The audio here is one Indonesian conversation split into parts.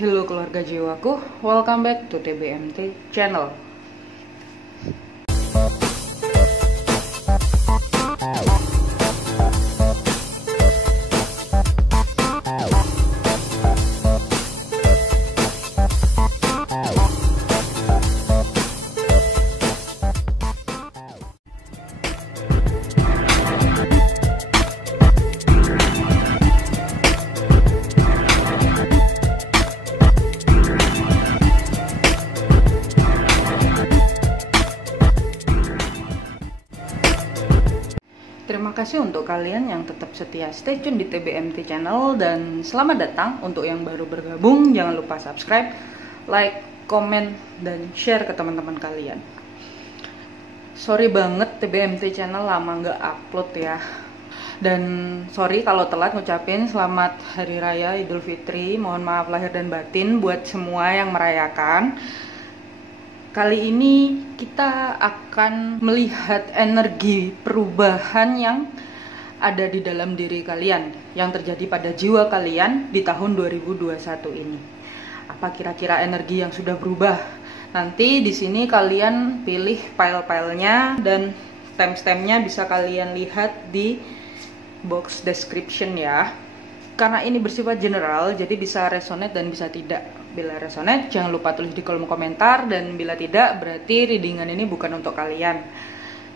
Hello keluarga jiwaku, welcome back to TBMT channel. Terima kasih untuk kalian yang tetap setia stay tune di TBMT channel, dan selamat datang untuk yang baru bergabung. Jangan lupa subscribe, like, komen, dan share ke teman-teman kalian. Sorry banget TBMT channel lama nggak upload ya. Dan sorry kalau telat ngucapin selamat Hari Raya Idul Fitri. Mohon maaf lahir dan batin buat semua yang merayakan. Kali ini kita akan melihat energi perubahan yang ada di dalam diri kalian, yang terjadi pada jiwa kalian di tahun 2021 ini. Apa kira-kira energi yang sudah berubah? Nanti di sini kalian pilih file-filenya dan timestamp-nya bisa kalian lihat di box description ya. Karena ini bersifat general, jadi bisa resonate dan bisa tidak. Bila resonate, jangan lupa tulis di kolom komentar, dan bila tidak, berarti readingan ini bukan untuk kalian.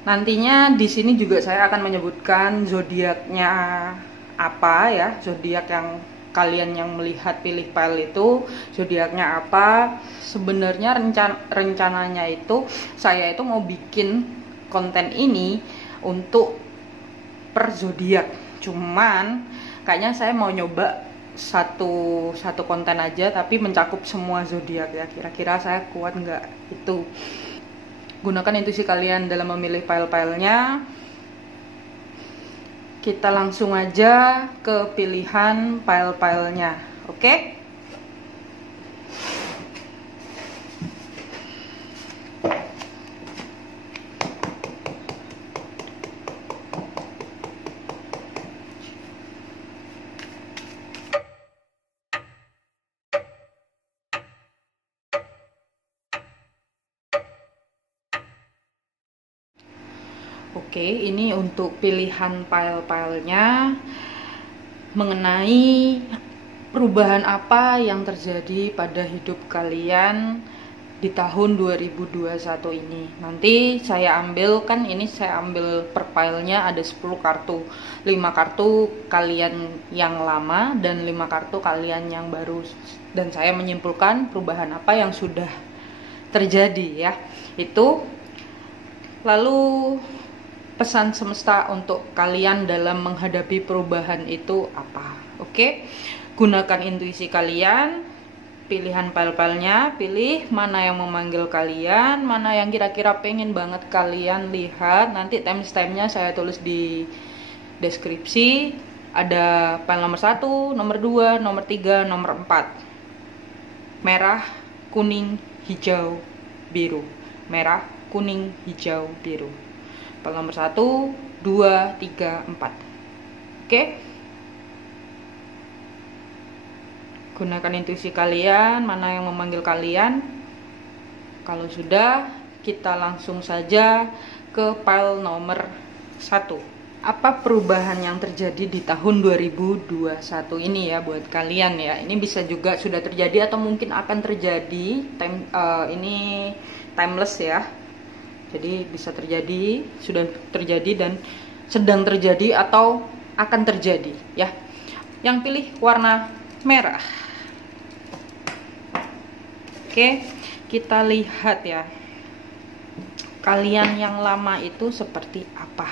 Nantinya di sini juga saya akan menyebutkan zodiaknya apa ya, zodiak yang kalian yang melihat pilih file itu zodiaknya apa. Sebenarnya rencananya itu saya itu mau bikin konten ini untuk per zodiak. Cuman kayaknya saya mau nyoba satu konten aja tapi mencakup semua zodiak ya. Kira-kira saya kuat nggak itu. Gunakan intuisi kalian dalam memilih file-filenya. Kita langsung aja ke pilihan file-filenya, oke? Oke, ini untuk pilihan file-filenya mengenai perubahan apa yang terjadi pada hidup kalian di tahun 2021 ini. Nanti saya ambil, kan ini saya ambil per filenya ada 10 kartu. 5 kartu kalian yang lama dan 5 kartu kalian yang baru. Dan saya menyimpulkan perubahan apa yang sudah terjadi ya. Itu lalu pesan semesta untuk kalian dalam menghadapi perubahan itu apa? Oke, gunakan intuisi kalian, pilihan file-filenya, pilih mana yang memanggil kalian, mana yang kira-kira pengen banget kalian lihat. Nanti timestamp-nya saya tulis di deskripsi. Ada file nomor 1, nomor 2, nomor 3, nomor 4. Merah, kuning, hijau, biru. Merah, kuning, hijau, biru. File nomor 1, 2, 3, 4. Oke. Gunakan intuisi kalian, mana yang memanggil kalian. Kalau sudah, kita langsung saja ke file nomor 1. Apa perubahan yang terjadi di tahun 2021 ini ya buat kalian ya. Ini bisa juga sudah terjadi atau mungkin akan terjadi. Ini timeless ya. Jadi bisa terjadi, sudah terjadi, dan sedang terjadi atau akan terjadi ya. Yang pilih warna merah. Oke, kita lihat ya. Kalian yang lama itu seperti apa?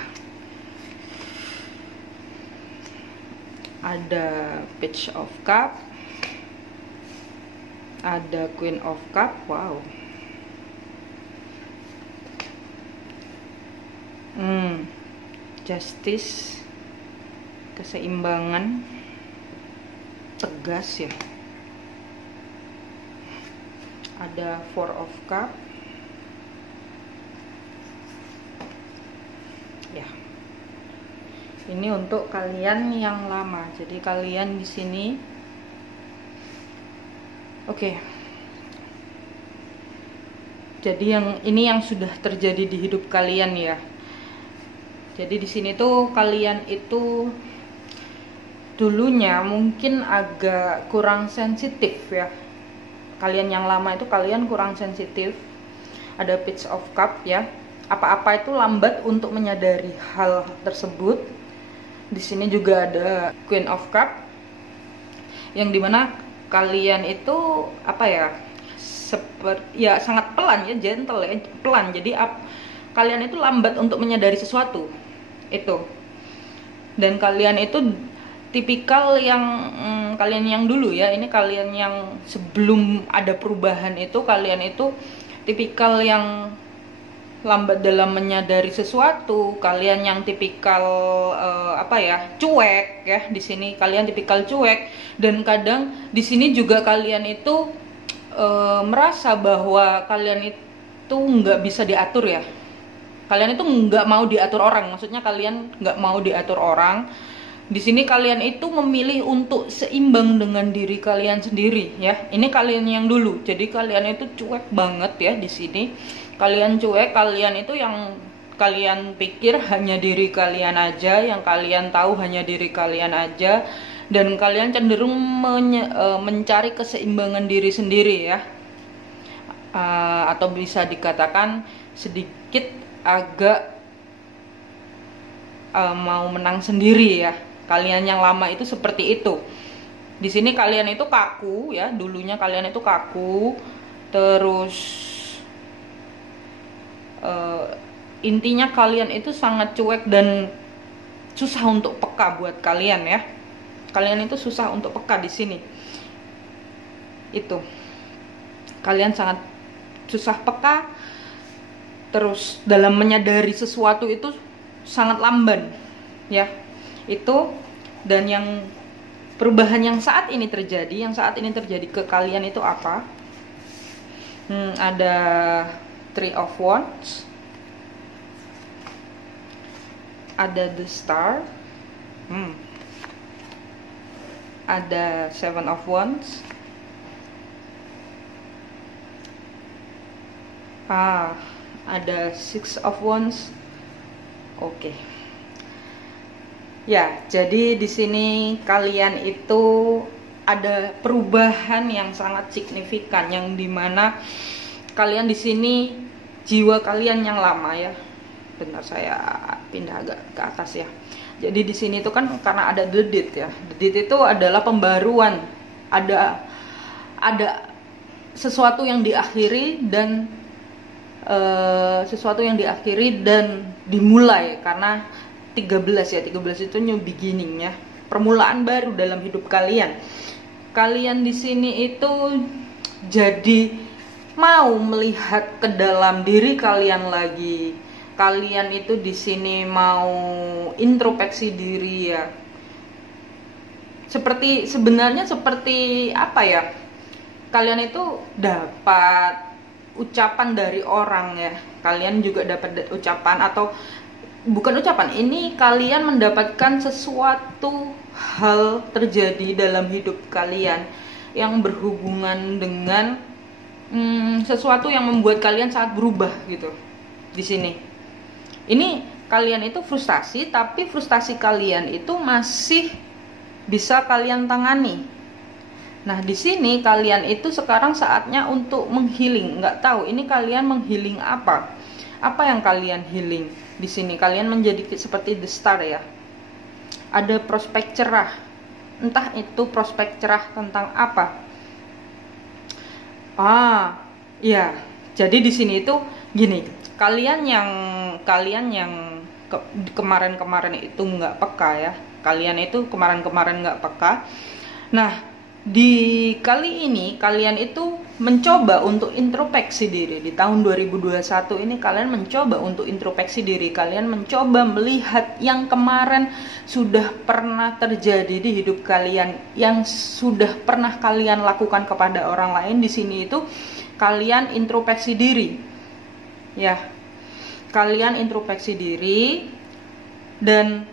Ada Page of Cup, ada Queen of Cup, wow. Justice, keseimbangan, tegas ya. Ada Four of Cup, ya. Ini untuk kalian yang lama. Jadi kalian di sini Oke. Jadi ini yang sudah terjadi di hidup kalian ya. Jadi di sini tuh kalian itu dulunya mungkin agak kurang sensitif ya. Kalian yang lama itu kalian kurang sensitif. Ada Page of Cup ya. Apa-apa itu lambat untuk menyadari hal tersebut. Di sini juga ada Queen of Cup, yang dimana kalian itu apa ya? Ya sangat pelan ya, gentle ya, pelan. Jadi kalian itu lambat untuk menyadari sesuatu itu, dan kalian itu tipikal yang kalian yang dulu ya, ini kalian yang sebelum ada perubahan itu, kalian itu tipikal yang lambat dalam menyadari sesuatu. Kalian yang tipikal cuek ya. Di sini kalian tipikal cuek, dan kadang di sini juga kalian itu merasa bahwa kalian itu nggak bisa diatur ya. Kalian itu nggak mau diatur orang, maksudnya kalian nggak mau diatur orang. Di sini kalian itu memilih untuk seimbang dengan diri kalian sendiri ya. Ini kalian yang dulu, jadi kalian itu cuek banget ya. Di sini kalian cuek, kalian itu yang kalian pikir hanya diri kalian aja, yang kalian tahu hanya diri kalian aja. Dan kalian cenderung mencari keseimbangan diri sendiri ya, atau bisa dikatakan sedikit agak mau menang sendiri ya. Kalian yang lama itu seperti itu. Di sini kalian itu kaku ya, dulunya kalian itu kaku, terus intinya kalian itu sangat cuek dan susah untuk peka buat kalian ya. Kalian itu susah untuk peka di sini. Itu. Kalian sangat susah peka. Terus dalam menyadari sesuatu itu sangat lamban. Ya. Itu, dan yang perubahan yang saat ini terjadi ke kalian itu apa? Ada Three of Wands. Ada The Star. Ada Seven of Wands. Ada Six of Wands. Oke. Ya, jadi di sini kalian itu ada perubahan yang sangat signifikan, yang dimana kalian di sini jiwa kalian yang lama ya. Bentar, saya pindah agak ke atas ya. Jadi di sini itu kan karena ada The Death ya. The Death itu adalah pembaruan. Ada sesuatu yang diakhiri dan dimulai, karena 13 ya. 13 itu new beginning ya. Permulaan baru dalam hidup kalian. Kalian di sini itu jadi mau melihat ke dalam diri kalian lagi. Kalian itu di sini mau introspeksi diri ya. Sebenarnya seperti apa ya? Kalian itu dapat ucapan dari orang ya. Kalian juga dapat ucapan, atau bukan ucapan, ini kalian mendapatkan sesuatu hal terjadi dalam hidup kalian yang berhubungan dengan sesuatu yang membuat kalian sangat berubah gitu. Di sini ini kalian itu frustasi, tapi frustasi kalian itu masih bisa kalian tangani. Nah, di sini kalian itu sekarang saatnya untuk menghealing. Nggak tahu ini kalian menghealing apa? Apa yang kalian healing? Di sini kalian menjadi seperti The Star ya. Ada prospek cerah. Entah itu prospek cerah tentang apa. Ya. Jadi di sini itu gini, kalian yang kemarin-kemarin itu nggak peka ya. Kalian itu kemarin-kemarin nggak peka. Nah, di kali ini kalian itu mencoba untuk introspeksi diri. Di tahun 2021 ini kalian mencoba untuk introspeksi diri. Kalian mencoba melihat yang kemarin sudah pernah terjadi di hidup kalian, yang sudah pernah kalian lakukan kepada orang lain. Di sini itu kalian introspeksi diri. Ya. Kalian introspeksi diri, dan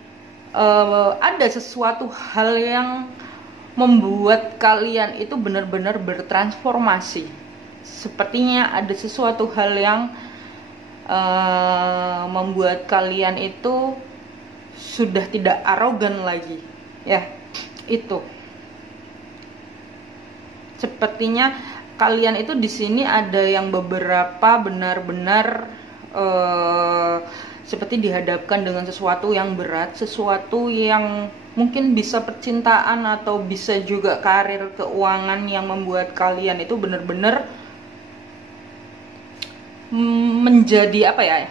ada sesuatu hal yang membuat kalian itu benar-benar bertransformasi. Sepertinya ada sesuatu hal yang membuat kalian itu sudah tidak arogan lagi, ya. Itu sepertinya kalian itu di sini ada yang beberapa benar-benar seperti dihadapkan dengan sesuatu yang berat, sesuatu yang mungkin bisa percintaan atau bisa juga karir, keuangan, yang membuat kalian itu benar-benar menjadi apa ya,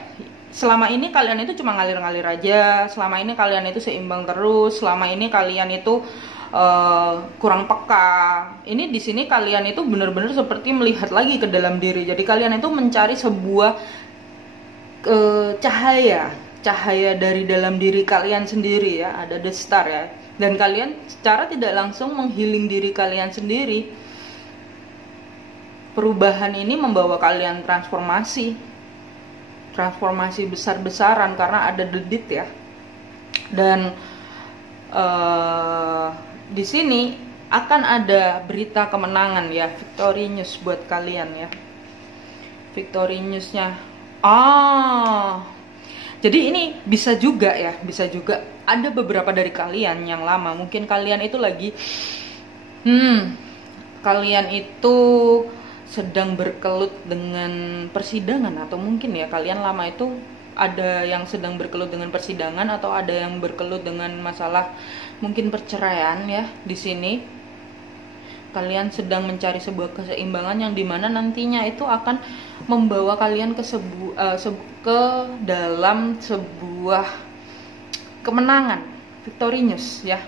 selama ini kalian itu cuma ngalir-ngalir aja, selama ini kalian itu seimbang terus, selama ini kalian itu kurang peka. Ini di sini kalian itu benar-benar seperti melihat lagi ke dalam diri. Jadi kalian itu mencari sebuah cahaya dari dalam diri kalian sendiri, ya. Ada the star, ya. Dan kalian secara tidak langsung menghealing diri kalian sendiri. Perubahan ini membawa kalian transformasi besar-besaran karena ada dedit, ya. Dan di sini akan ada berita kemenangan, ya, victory news buat kalian, ya. Victory newsnya, jadi ini bisa juga, ya, bisa juga ada beberapa dari kalian yang lama, mungkin kalian itu lagi kalian itu sedang berkelut dengan persidangan, atau mungkin, ya, kalian lama itu ada yang sedang berkelut dengan persidangan, atau ada yang berkelut dengan masalah mungkin perceraian, ya. Di sini kalian sedang mencari sebuah keseimbangan yang dimana nantinya itu akan membawa kalian ke dalam sebuah kemenangan, victory news, ya.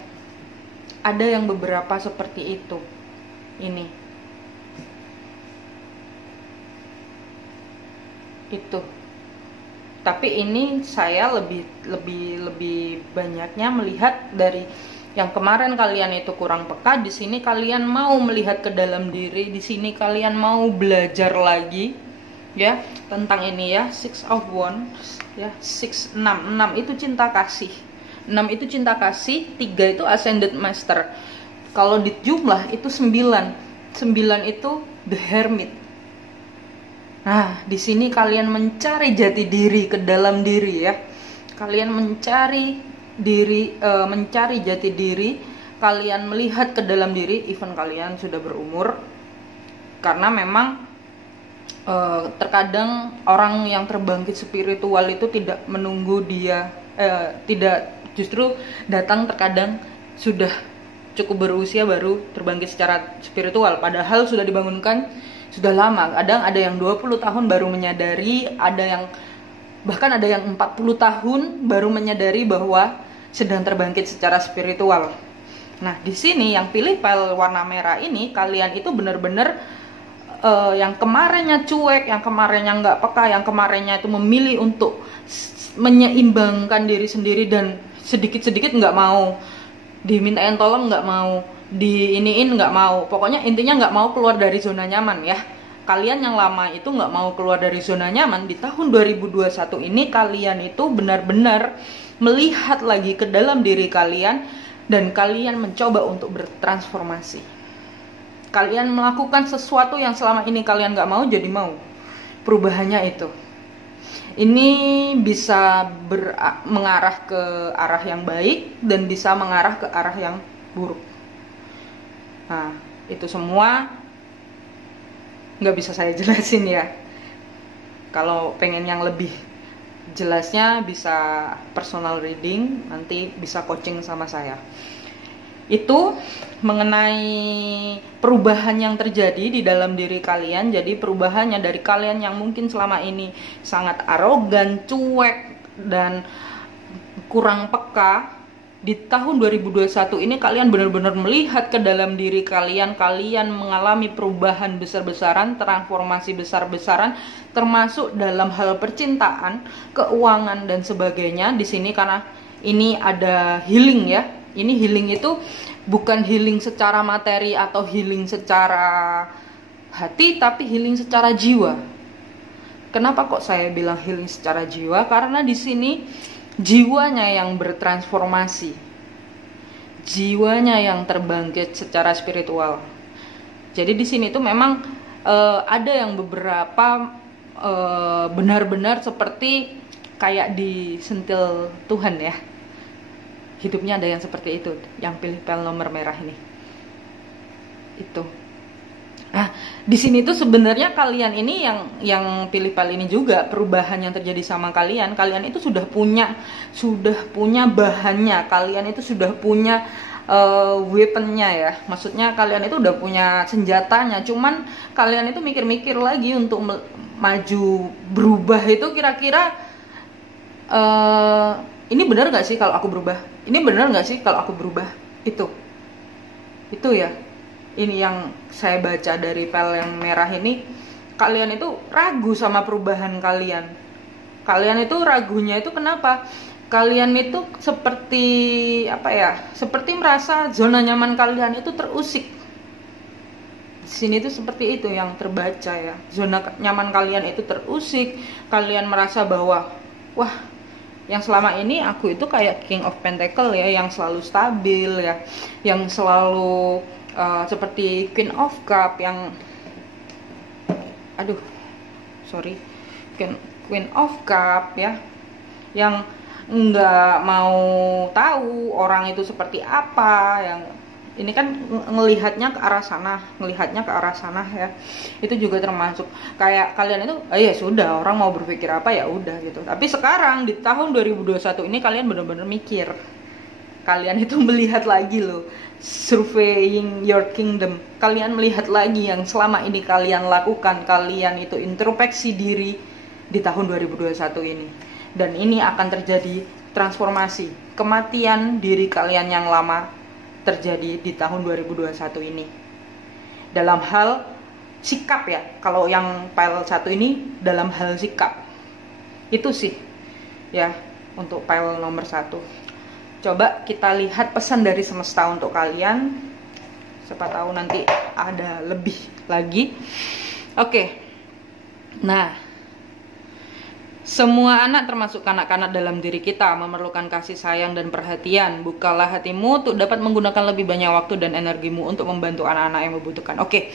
Ada yang beberapa seperti itu. Ini itu, tapi ini saya lebih banyaknya melihat dari yang kemarin kalian itu kurang peka. Di sini kalian mau melihat ke dalam diri, di sini kalian mau belajar lagi, ya, tentang ini, ya. Six of Wands, ya. 6 itu cinta kasih, 6 itu cinta kasih, 3 itu Ascended Master. Kalau di jumlah itu 9 itu The Hermit. Nah, di sini kalian mencari jati diri ke dalam diri, ya. Kalian mencari jati diri, kalian melihat ke dalam diri, even kalian sudah berumur. Karena memang terkadang orang yang terbangkit spiritual itu tidak menunggu dia, tidak, justru datang terkadang sudah cukup berusia baru terbangkit secara spiritual, padahal sudah dibangunkan sudah lama. Kadang ada yang 20 tahun baru menyadari, bahkan ada yang 40 tahun baru menyadari bahwa sedang terbangkit secara spiritual. Nah, di sini yang pilih file warna merah ini, kalian itu benar-benar yang kemarinnya cuek, yang kemarinnya nggak peka, yang kemarinnya itu memilih untuk menyeimbangkan diri sendiri dan sedikit-sedikit nggak mau dimintain tolong, nggak mau diiniin, nggak mau, pokoknya intinya nggak mau keluar dari zona nyaman, ya. Kalian yang lama itu nggak mau keluar dari zona nyaman. Di tahun 2021 ini kalian itu benar-benar melihat lagi ke dalam diri kalian dan kalian mencoba untuk bertransformasi. Kalian melakukan sesuatu yang selama ini kalian nggak mau jadi mau. Perubahannya itu ini bisa mengarah ke arah yang baik dan bisa mengarah ke arah yang buruk. Nah, itu semua nggak bisa saya jelasin, ya. Kalau pengen yang lebih jelasnya bisa personal reading, nanti bisa coaching sama saya. Itu mengenai perubahan yang terjadi di dalam diri kalian. Jadi perubahannya dari kalian yang mungkin selama ini sangat arogan, cuek, dan kurang peka. Di tahun 2021 ini kalian benar-benar melihat ke dalam diri kalian, kalian mengalami perubahan besar-besaran, transformasi besar-besaran, termasuk dalam hal percintaan, keuangan, dan sebagainya. Di sini karena ini ada healing, ya. Ini healing itu bukan healing secara materi atau healing secara hati, tapi healing secara jiwa. Kenapa kok saya bilang healing secara jiwa? Karena di sini jiwanya yang bertransformasi. jiwanya yang terbangkit secara spiritual. Jadi di sini tuh memang ada yang beberapa benar-benar seperti kayak disentil Tuhan ya. Hidupnya ada yang seperti itu, yang pilih pel nomor merah ini. Itu. Nah, di sini tuh sebenarnya kalian ini yang pilih pel ini juga, perubahan yang terjadi sama kalian itu sudah punya bahannya, kalian itu sudah punya weaponnya ya. Maksudnya kalian itu udah punya senjatanya, cuman kalian itu mikir-mikir lagi untuk maju berubah itu kira-kira ini benar nggak sih kalau aku berubah? Ini benar nggak sih kalau aku berubah? Itu ya. Ini yang saya baca dari pel yang merah ini. Kalian itu ragu sama perubahan kalian. Kalian itu ragunya itu kenapa? Kalian itu seperti apa ya? Seperti merasa zona nyaman kalian itu terusik. Di sini itu seperti itu yang terbaca ya. Zona nyaman kalian itu terusik. Kalian merasa bahwa wah, yang selama ini aku itu kayak King of Pentacle ya, yang selalu stabil ya, yang selalu seperti Queen of Cup yang Queen of Cup ya, yang nggak mau tahu orang itu seperti apa, yang ini kan ngelihatnya ke arah sana ya. Itu juga termasuk kayak kalian itu ya sudah, orang mau berpikir apa ya udah gitu. Tapi sekarang di tahun 2021 ini kalian benar-benar mikir. Kalian itu melihat lagi loh, surveying your kingdom. Kalian melihat lagi yang selama ini kalian lakukan, kalian itu introspeksi diri di tahun 2021 ini. Dan ini akan terjadi transformasi, kematian diri kalian yang lama terjadi di tahun 2021 ini. Dalam hal sikap ya, kalau yang file 1 ini dalam hal sikap. Itu sih ya untuk file nomor 1. Coba kita lihat pesan dari semesta untuk kalian. Siapa tahu nanti ada lebih lagi. Oke. Nah, semua anak termasuk kanak-kanak dalam diri kita memerlukan kasih sayang dan perhatian. Bukalah hatimu untuk dapat menggunakan lebih banyak waktu dan energimu untuk membantu anak-anak yang membutuhkan. Oke.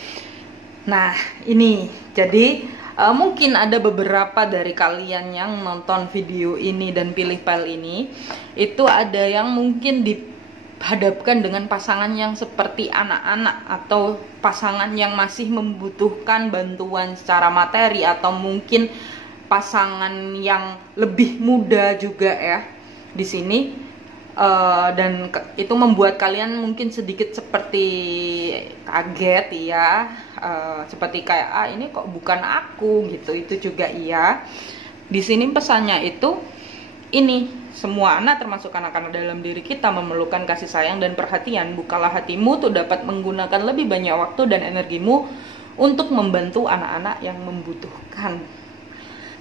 Nah, ini jadi mungkin ada beberapa dari kalian yang nonton video ini dan pilih file ini, itu ada yang mungkin dihadapkan dengan pasangan yang seperti anak-anak, atau pasangan yang masih membutuhkan bantuan secara materi, atau mungkin pasangan yang lebih muda juga ya di sini. Dan itu membuat kalian mungkin sedikit seperti kaget ya, seperti kayak ini kok bukan aku gitu. Itu juga iya. Di sini pesannya itu ini, semua anak termasuk anak-anak dalam diri kita memerlukan kasih sayang dan perhatian. Bukalah hatimu untuk dapat menggunakan lebih banyak waktu dan energimu untuk membantu anak-anak yang membutuhkan.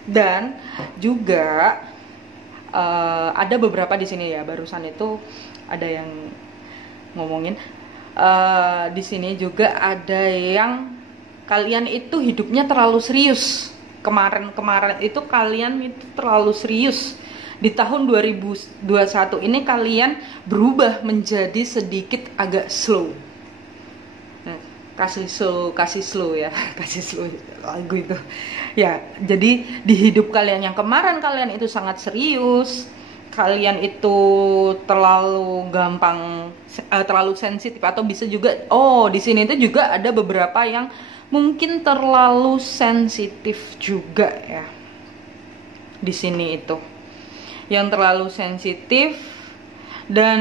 Dan juga ada beberapa di sini ya, barusan itu ada yang ngomongin di sini juga ada yang kalian itu hidupnya terlalu serius. Kemarin itu kalian itu terlalu serius. Di tahun 2021 ini kalian berubah menjadi sedikit agak slow. Kasih slow ya, kasih slow lagu itu ya. Jadi di hidup kalian yang kemarin kalian itu sangat serius, kalian itu terlalu gampang terlalu sensitif, atau bisa juga di sini itu juga ada beberapa yang mungkin terlalu sensitif juga ya. Di sini itu yang terlalu sensitif, dan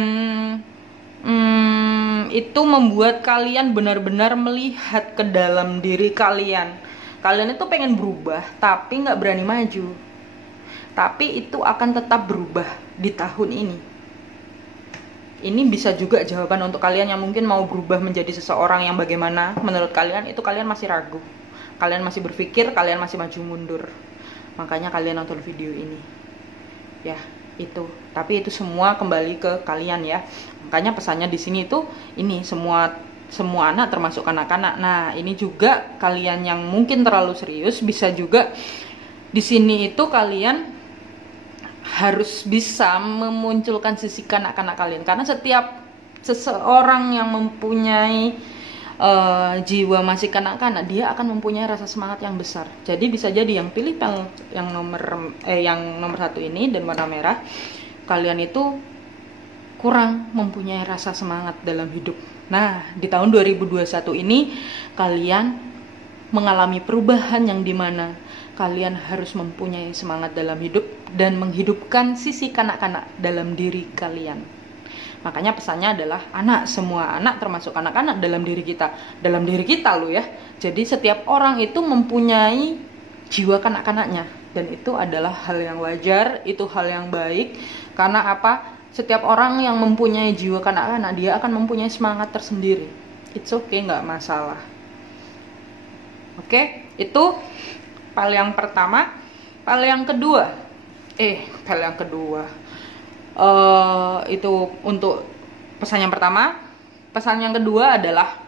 itu membuat kalian benar-benar melihat ke dalam diri kalian. Kalian itu pengen berubah tapi nggak berani maju. Tapi itu akan tetap berubah di tahun ini. Ini bisa juga jawaban untuk kalian yang mungkin mau berubah menjadi seseorang yang bagaimana menurut kalian. Itu kalian masih ragu, kalian masih berpikir, kalian masih maju mundur. Makanya kalian nonton video ini ya. Itu, tapi itu semua kembali ke kalian ya. Makanya pesannya di sini itu ini, semua anak termasuk anak-anak. Nah, ini juga kalian yang mungkin terlalu serius, bisa juga di sini itu kalian harus bisa memunculkan sisi kanak-kanak kalian, karena setiap seseorang yang mempunyai jiwa masih kanak-kanak, dia akan mempunyai rasa semangat yang besar. Jadi bisa jadi yang pilih pel yang nomor 1 ini dan warna merah, kalian itu kurang mempunyai rasa semangat dalam hidup. Nah, di tahun 2021 ini kalian mengalami perubahan yang dimana kalian harus mempunyai semangat dalam hidup dan menghidupkan sisi kanak-kanak dalam diri kalian. Makanya pesannya adalah semua anak termasuk anak-anak dalam diri kita loh ya. Jadi setiap orang itu mempunyai jiwa kanak-kanaknya, dan itu adalah hal yang wajar, itu hal yang baik. Karena apa? Setiap orang yang mempunyai jiwa kanak-kanak, dia akan mempunyai semangat tersendiri. It's okay, nggak masalah. Oke, itu pal yang pertama. Pal yang kedua, itu untuk pesan yang pertama. Pesan yang kedua adalah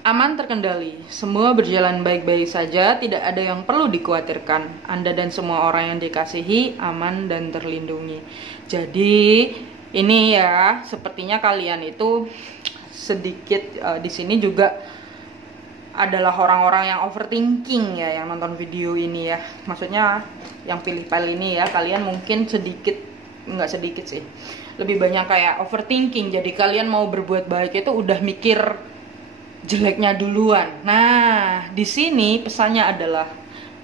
aman terkendali, semua berjalan baik-baik saja, tidak ada yang perlu dikhawatirkan. Anda dan semua orang yang dikasihi aman dan terlindungi. Jadi ini ya, sepertinya kalian itu sedikit di sini juga adalah orang-orang yang overthinking ya, yang nonton video ini ya. Maksudnya yang pilih pil ini ya, kalian mungkin nggak sedikit sih, lebih banyak kayak overthinking. Jadi kalian mau berbuat baik itu udah mikir jeleknya duluan. Nah, di sini pesannya adalah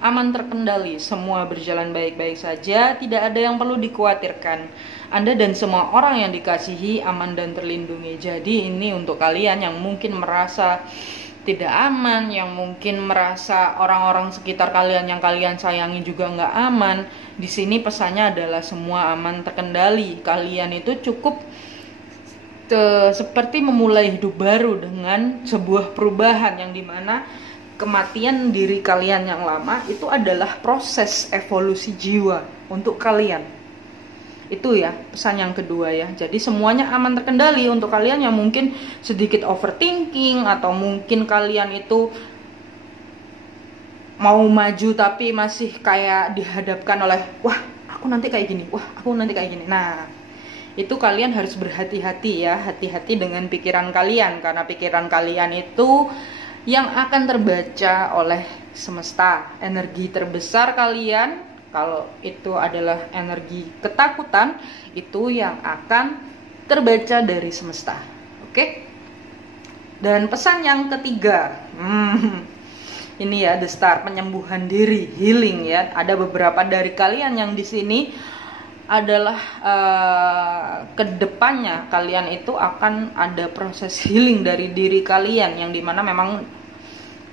aman terkendali, semua berjalan baik-baik saja, tidak ada yang perlu dikhawatirkan. Anda dan semua orang yang dikasihi aman dan terlindungi. Jadi ini untuk kalian yang mungkin merasa tidak aman, yang mungkin merasa orang-orang sekitar kalian yang kalian sayangi juga nggak aman. Di sini pesannya adalah semua aman terkendali. Kalian itu cukup seperti memulai hidup baru dengan sebuah perubahan yang dimana kematian diri kalian yang lama itu adalah proses evolusi jiwa untuk kalian. Itu ya pesan yang kedua ya. Jadi semuanya aman terkendali untuk kalian yang mungkin sedikit overthinking, atau mungkin kalian itu mau maju tapi masih kayak dihadapkan oleh aku nanti kayak gini. Nah, itu kalian harus berhati-hati ya, hati-hati dengan pikiran kalian, karena pikiran kalian itu yang akan terbaca oleh semesta. Energi terbesar kalian, kalau itu adalah energi ketakutan, itu yang akan terbaca dari semesta. Oke? Dan pesan yang ketiga, ini ya, the star, penyembuhan diri, healing ya. Ada beberapa dari kalian yang di sini adalah kedepannya kalian itu akan ada proses healing dari diri kalian, yang dimana memang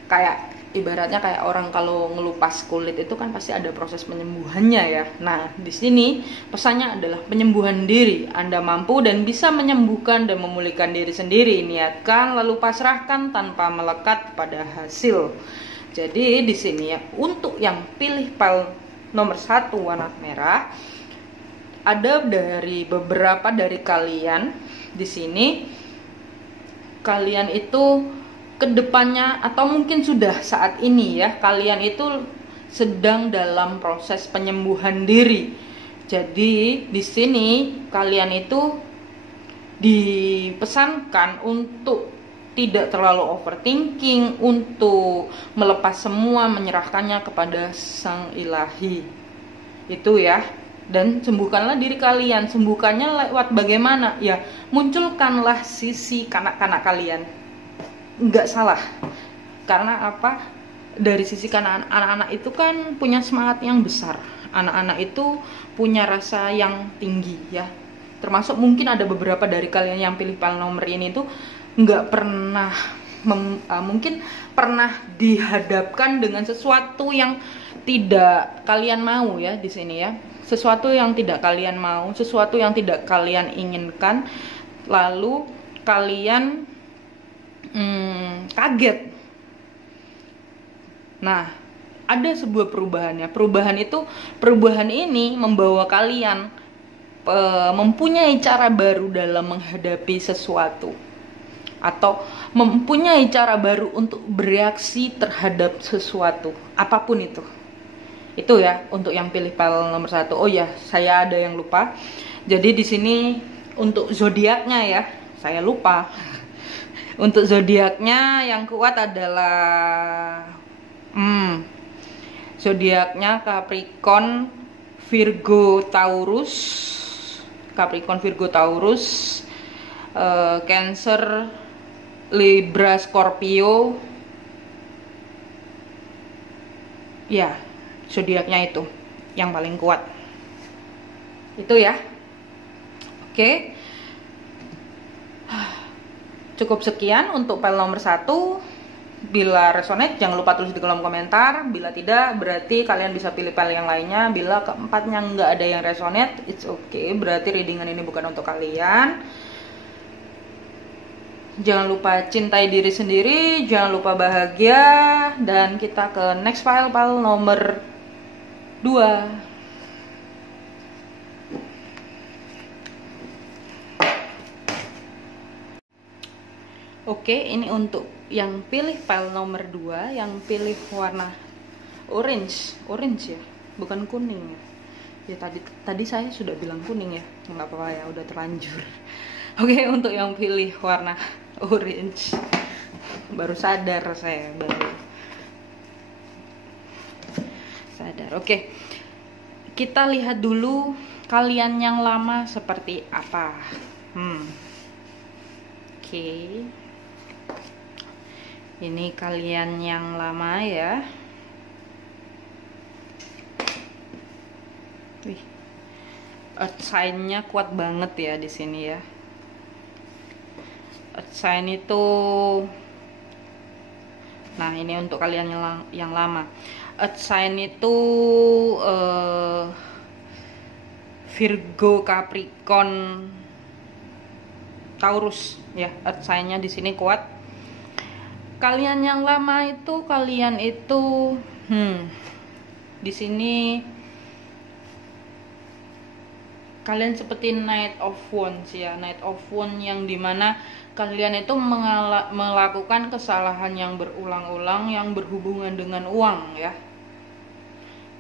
kayak ibaratnya kayak orang kalau ngelupas kulit itu kan pasti ada proses penyembuhannya ya. Nah, di sini pesannya adalah penyembuhan diri. Anda mampu dan bisa menyembuhkan dan memulihkan diri sendiri. Niatkan lalu pasrahkan tanpa melekat pada hasil. Jadi di sini ya, untuk yang pilih pil nomor 1 warna merah, ada dari beberapa dari kalian di sini, kalian itu kedepannya atau mungkin sudah saat ini ya, kalian itu sedang dalam proses penyembuhan diri. Jadi di sini kalian itu dipesankan untuk tidak terlalu overthinking, untuk melepas semua, menyerahkannya kepada Sang Ilahi. Itu ya. Dan sembuhkanlah diri kalian. Sembuhkannya lewat bagaimana? Ya, munculkanlah sisi kanak-kanak kalian. Enggak salah. Karena apa? Dari sisi kanak anak-anak itu kan punya semangat yang besar. Anak-anak itu punya rasa yang tinggi ya. Termasuk mungkin ada beberapa dari kalian yang pilih pil nomor ini tuh nggak pernah mungkin pernah dihadapkan dengan sesuatu yang tidak kalian mau ya di sini ya. Sesuatu yang tidak kalian mau, sesuatu yang tidak kalian inginkan, lalu kalian kaget. Nah, ada sebuah perubahannya. Perubahan ini membawa kalian mempunyai cara baru dalam menghadapi sesuatu, atau mempunyai cara baru untuk bereaksi terhadap sesuatu, apapun itu. Itu ya untuk yang pilih pil nomor 1. Oh ya, saya ada yang lupa. Jadi di sini Untuk zodiaknya ya, saya lupa. Untuk zodiaknya yang kuat adalah zodiaknya Capricorn, Virgo, Taurus, Cancer, Libra, Scorpio. Ya, zodiaknya itu yang paling kuat. Itu ya. Oke. Cukup sekian untuk file nomor 1. Bila resonate jangan lupa tulis di kolom komentar. Bila tidak berarti kalian bisa pilih file yang lainnya. Bila keempatnya nggak ada yang resonate, it's okay, berarti readingan ini bukan untuk kalian. Jangan lupa cintai diri sendiri, jangan lupa bahagia, dan kita ke next file nomor 2. Oke, ini untuk yang pilih file nomor 2, yang pilih warna orange ya, bukan kuning ya. Tadi saya sudah bilang kuning ya, nggak apa-apa ya, udah terlanjur. Oke, untuk yang pilih warna orange, baru sadar saya, Oke, kita lihat dulu kalian yang lama seperti apa. Oke. Ini kalian yang lama ya. Wih, earth sign-nya kuat banget ya di sini ya. Earth sign itu, nah ini untuk kalian yang lama. Earth sign itu Virgo, Capricorn, Taurus ya. Earth sign-nya di sini kuat. Kalian yang lama itu, di sini kalian seperti Knight of Wands ya. Knight of Wands yang dimana kalian itu melakukan kesalahan yang berulang-ulang yang berhubungan dengan uang ya.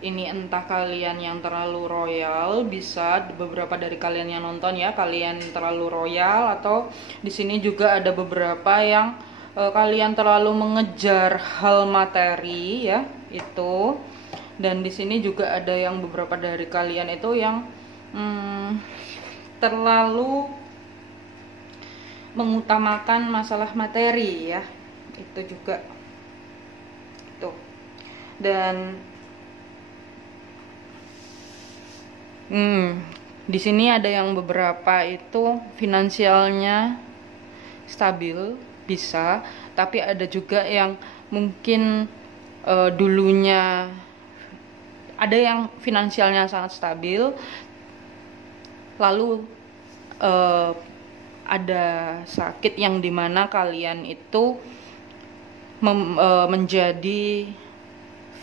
Ini entah kalian yang terlalu royal, bisa beberapa dari kalian yang nonton ya, kalian terlalu royal, atau di sini juga ada beberapa yang kalian terlalu mengejar hal materi ya, itu. Dan di sini juga ada yang beberapa dari kalian itu yang terlalu mengutamakan masalah materi ya, itu juga tuh. Dan di sini ada yang beberapa itu finansialnya stabil, bisa, tapi ada juga yang mungkin dulunya ada yang finansialnya sangat stabil, lalu ada sakit yang dimana kalian itu menjadi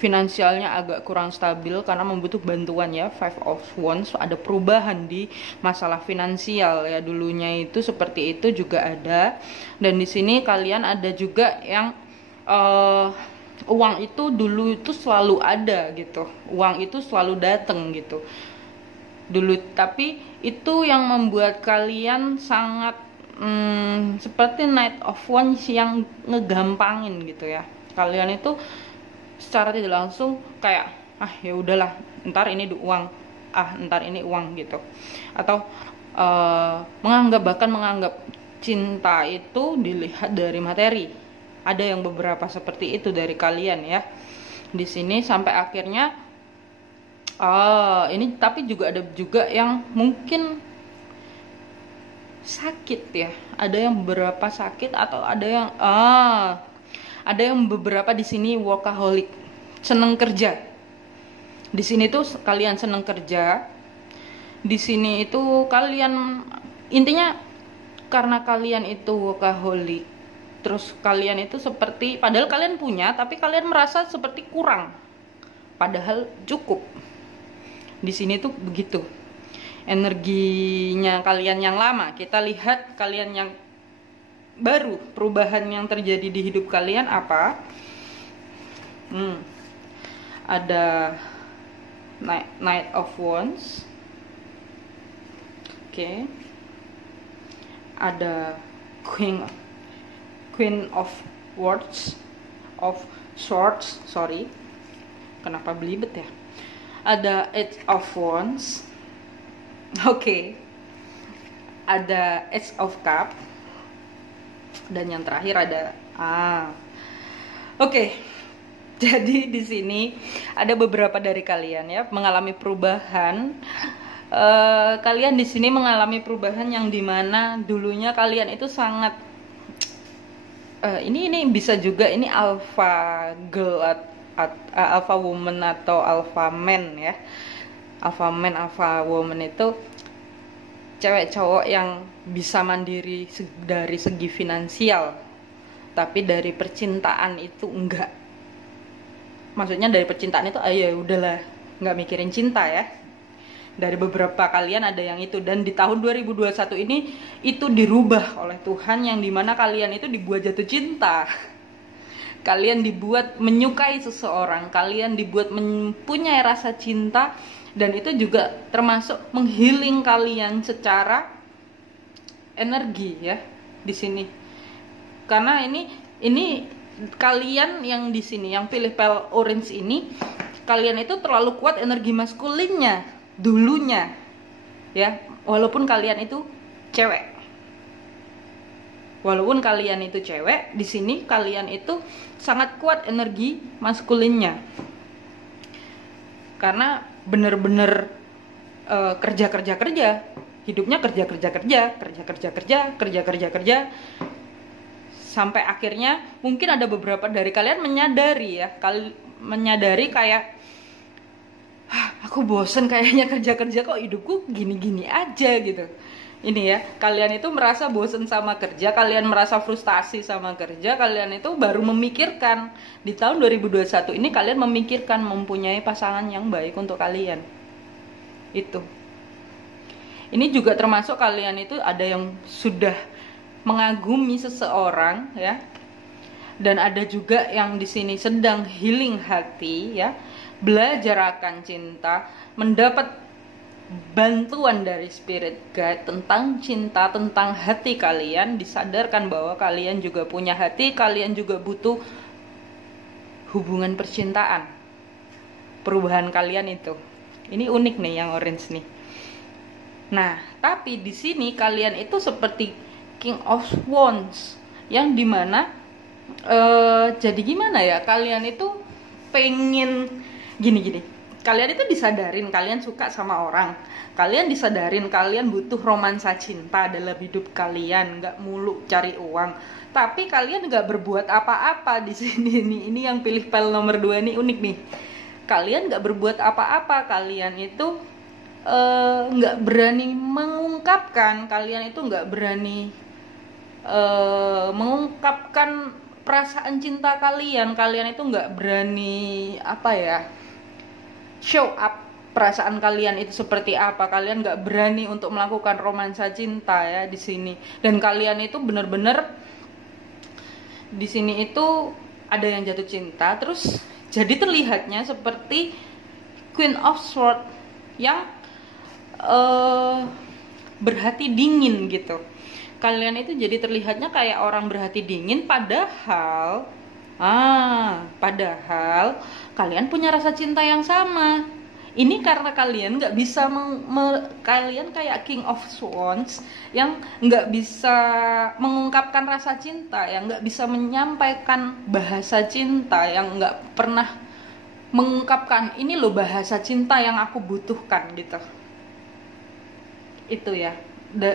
finansialnya agak kurang stabil karena membutuhkan bantuan ya. Five of Wands, ada perubahan di masalah finansial ya. Dulunya itu seperti itu juga ada. Dan di sini kalian ada juga yang uang itu dulu itu selalu ada gitu. Uang itu selalu datang gitu dulu, tapi itu yang membuat kalian sangat seperti Knight of Wands yang ngegampangin gitu ya. Kalian itu secara tidak langsung kayak ya udahlah, ntar ini uang, ntar ini uang gitu. Atau bahkan menganggap cinta itu dilihat dari materi. Ada yang beberapa seperti itu dari kalian ya di sini, sampai akhirnya ini. Tapi juga ada juga yang mungkin sakit ya, ada yang beberapa sakit, atau ada yang beberapa di sini workaholic, seneng kerja. Di sini tuh kalian seneng kerja. Di sini itu kalian intinya karena kalian itu workaholic, terus kalian itu seperti padahal kalian punya, tapi kalian merasa seperti kurang, padahal cukup. Di sini tuh begitu energinya kalian yang lama. Kita lihat kalian yang baru, perubahan yang terjadi di hidup kalian apa. Ada Knight of Wands. Oke. ada Queen of Swords, sorry, kenapa belibet ya, ada Eight of Wands, oke. Ada Ace of Cup, dan yang terakhir ada oke. Jadi di sini ada beberapa dari kalian ya mengalami perubahan. Kalian di sini mengalami perubahan yang dimana dulunya kalian itu sangat ini bisa juga ini alpha girl, alpha woman atau alpha man ya. Alpha man, alpha woman itu cewek cowok yang bisa mandiri dari segi finansial, tapi dari percintaan itu enggak. Maksudnya dari percintaan itu ya udahlah, nggak mikirin cinta ya. Dari beberapa kalian ada yang itu, dan di tahun 2021 ini itu dirubah oleh Tuhan, yang dimana kalian itu dibuat jatuh cinta. Kalian dibuat menyukai seseorang, kalian dibuat mempunyai rasa cinta, dan itu juga termasuk menghealing kalian secara energi ya di sini. Karena ini kalian yang di sini yang pilih pel orange ini, kalian itu terlalu kuat energi maskulinnya dulunya ya, walaupun kalian itu cewek. Walaupun kalian itu cewek, di sini kalian itu sangat kuat energi maskulinnya. Karena bener-bener kerja, hidupnya kerja, sampai akhirnya mungkin ada beberapa dari kalian menyadari ya, menyadari kayak aku bosen kayaknya kerja kok hidupku gini-gini aja gitu. Ini ya, kalian itu merasa bosen sama kerja, kalian merasa frustasi sama kerja, kalian itu baru memikirkan di tahun 2021 ini kalian memikirkan mempunyai pasangan yang baik untuk kalian. Itu. Ini juga termasuk kalian itu ada yang sudah mengagumi seseorang ya. Dan ada juga yang di sini sedang healing hati ya, belajar akan cinta, mendapat bantuan dari spirit guide tentang cinta, tentang hati kalian, disadarkan bahwa kalian juga punya hati, kalian juga butuh hubungan percintaan. Perubahan kalian itu. Ini unik nih yang orange nih. Nah, tapi di sini kalian itu seperti King of Wands, yang dimana jadi gimana ya? Kalian itu pengen gini. Kalian itu disadarin kalian suka sama orang, kalian disadarin kalian butuh romansa cinta dalam hidup kalian, nggak mulu cari uang, tapi kalian nggak berbuat apa-apa di sini nih. Ini yang pilih pel nomor 2 nih unik nih. Kalian nggak berbuat apa-apa, kalian itu nggak berani mengungkapkan, kalian itu nggak berani mengungkapkan perasaan cinta kalian itu nggak berani apa ya, show up perasaan kalian itu seperti apa. Kalian nggak berani untuk melakukan romansa cinta ya di sini. Dan kalian itu bener-bener di sini itu ada yang jatuh cinta, terus jadi terlihatnya seperti Queen of Swords yang berhati dingin gitu. Kalian itu jadi terlihatnya kayak orang berhati dingin, padahal kalian punya rasa cinta yang sama. Ini karena kalian nggak bisa kalian kayak King of Swords yang nggak bisa mengungkapkan rasa cinta, yang nggak bisa menyampaikan bahasa cinta, yang nggak pernah mengungkapkan ini loh bahasa cinta yang aku butuhkan gitu. Itu ya,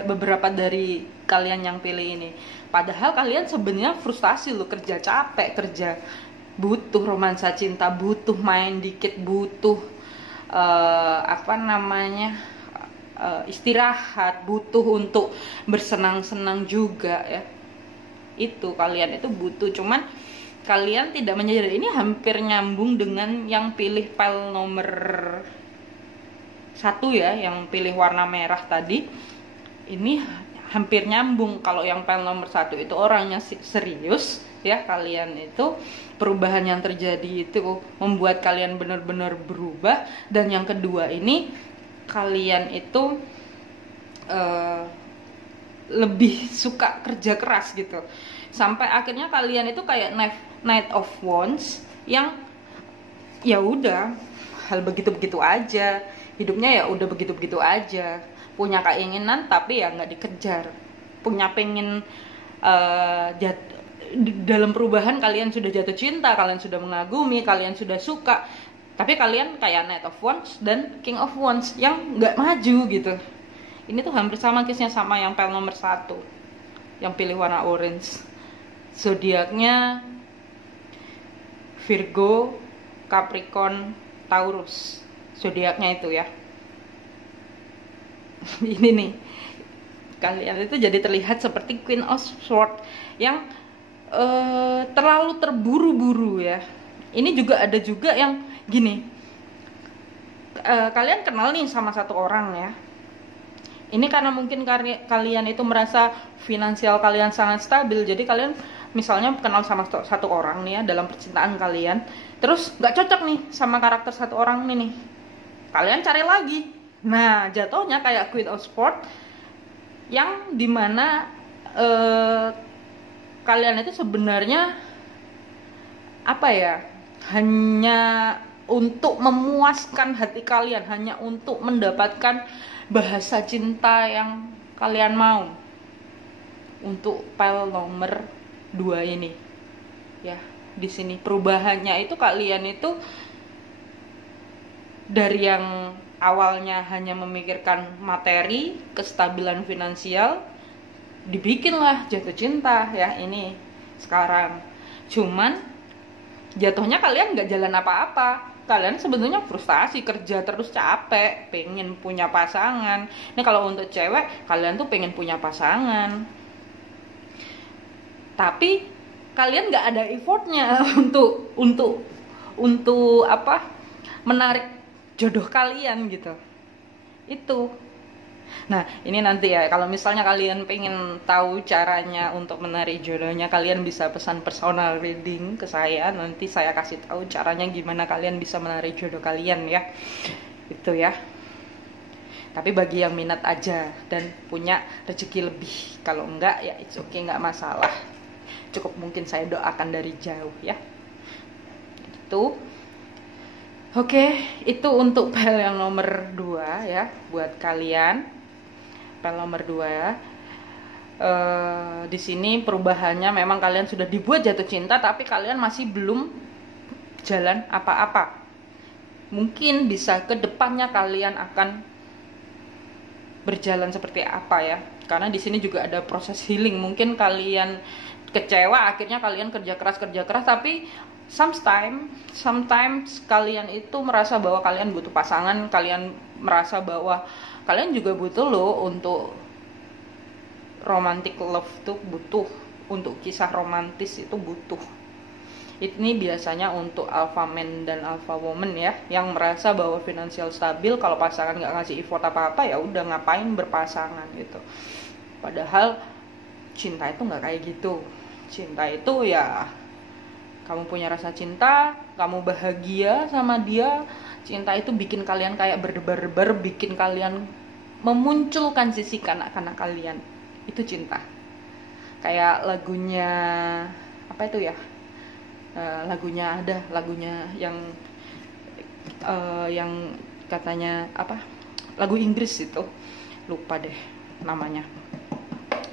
beberapa dari kalian yang pilih ini. Padahal kalian sebenarnya frustasi loh, kerja capek, kerja butuh romansa cinta, butuh main dikit, butuh istirahat, butuh untuk bersenang-senang juga ya. Itu kalian itu butuh, cuman kalian tidak menyadari. Ini hampir nyambung dengan yang pilih file nomor 1 ya, yang pilih warna merah tadi. Ini hampir nyambung. Kalau yang file nomor 1 itu orangnya serius ya, kalian itu perubahan yang terjadi itu membuat kalian benar-benar berubah. Dan yang kedua ini kalian itu lebih suka kerja keras gitu. Sampai akhirnya kalian itu kayak Knight of Wands yang ya udah hal begitu-begitu aja, hidupnya ya udah begitu-begitu aja, punya keinginan tapi ya nggak dikejar, punya pengen dalam perubahan kalian sudah jatuh cinta, kalian sudah mengagumi, kalian sudah suka, tapi kalian kayak Knight of Wands dan King of Wands yang nggak maju gitu. Ini tuh hampir sama case-nya sama yang pel nomor 1 yang pilih warna orange. Zodiaknya Virgo, Capricorn, Taurus. Zodiaknya itu ya. Ini nih, kalian itu jadi terlihat seperti Queen of Swords yang terlalu terburu-buru ya. Ini juga ada juga yang gini, kalian kenal nih sama satu orang ya. Ini karena mungkin kalian itu merasa finansial kalian sangat stabil, jadi kalian misalnya kenal sama satu orang nih ya dalam percintaan kalian, terus nggak cocok nih sama karakter satu orang ini nih, kalian cari lagi. Nah, jatuhnya kayak Queen of Swords yang dimana kalian itu sebenarnya apa ya, hanya untuk memuaskan hati kalian, hanya untuk mendapatkan bahasa cinta yang kalian mau. Untuk pile nomor 2 ini ya, di sini perubahannya itu kalian itu dari yang awalnya hanya memikirkan materi, kestabilan finansial, dibikinlah jatuh cinta ya ini sekarang. Cuman jatuhnya kalian nggak jalan apa-apa, kalian sebenarnya frustasi, kerja terus capek, pengen punya pasangan. Ini kalau untuk cewek, kalian tuh pengen punya pasangan, tapi kalian nggak ada effortnya untuk apa, menarik jodoh kalian gitu. Itu. Nah, ini nanti ya, kalau misalnya kalian pengen tahu caranya untuk menarik jodohnya, kalian bisa pesan personal reading ke saya. Nanti saya kasih tahu caranya gimana kalian bisa menarik jodoh kalian ya. Itu ya. Tapi bagi yang minat aja dan punya rezeki lebih. Kalau enggak ya it's okay, enggak masalah. Cukup mungkin saya doakan dari jauh ya. Itu. Oke, itu untuk pel yang nomor 2 ya buat kalian. Pel nomor 2 ya. Di sini perubahannya memang kalian sudah dibuat jatuh cinta, tapi kalian masih belum jalan apa-apa. Mungkin bisa ke depannya kalian akan berjalan seperti apa ya. Karena di sini juga ada proses healing. Mungkin kalian kecewa, akhirnya kalian kerja keras, tapi sometimes kalian itu merasa bahwa kalian butuh pasangan, kalian merasa bahwa kalian juga butuh loh untuk romantic love tuh butuh, untuk kisah romantis itu butuh. Ini biasanya untuk alpha man dan alpha woman ya, yang merasa bahwa finansial stabil, kalau pasangan nggak ngasih effort apa-apa ya udah ngapain berpasangan gitu. Padahal cinta itu nggak kayak gitu. Cinta itu ya kamu punya rasa cinta, kamu bahagia sama dia. Cinta itu bikin kalian kayak berdebar-debar, bikin kalian memunculkan sisi kanak-kanak kalian. Itu cinta. Kayak lagunya apa itu ya? Lagunya yang katanya apa? Lagu Inggris itu. Lupa deh namanya.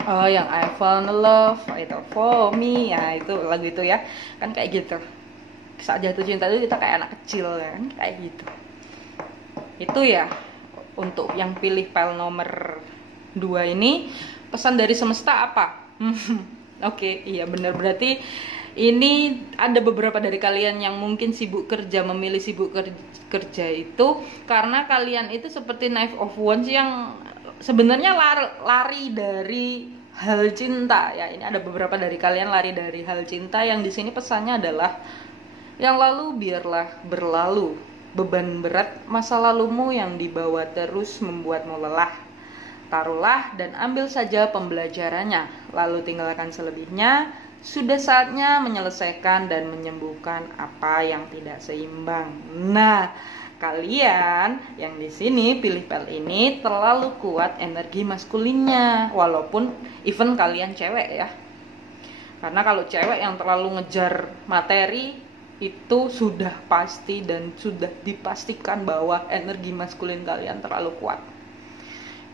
Oh, yang I found love itu for me ya, itu lagu itu ya, kan kayak gitu. Saat jatuh cinta itu kita kayak anak kecil ya, kan kayak gitu. Itu ya untuk yang pilih pel nomor 2 ini. Pesan dari semesta apa? Oke, iya benar, berarti ini ada beberapa dari kalian yang mungkin sibuk kerja, memilih sibuk kerja itu karena kalian itu seperti Knight of Wands yang sebenarnya lari dari hal cinta ya. Ini ada beberapa dari kalian lari dari hal cinta, yang di sini pesannya adalah yang lalu biarlah berlalu, beban berat masa lalumu yang dibawa terus membuatmu lelah. Taruhlah dan ambil saja pembelajarannya, lalu tinggalkan selebihnya. Sudah saatnya menyelesaikan dan menyembuhkan apa yang tidak seimbang. Nah, kalian yang di sini pilih pel ini terlalu kuat energi maskulinnya, walaupun even kalian cewek ya. Karena kalau cewek yang terlalu ngejar materi itu sudah pasti dan sudah dipastikan bahwa energi maskulin kalian terlalu kuat.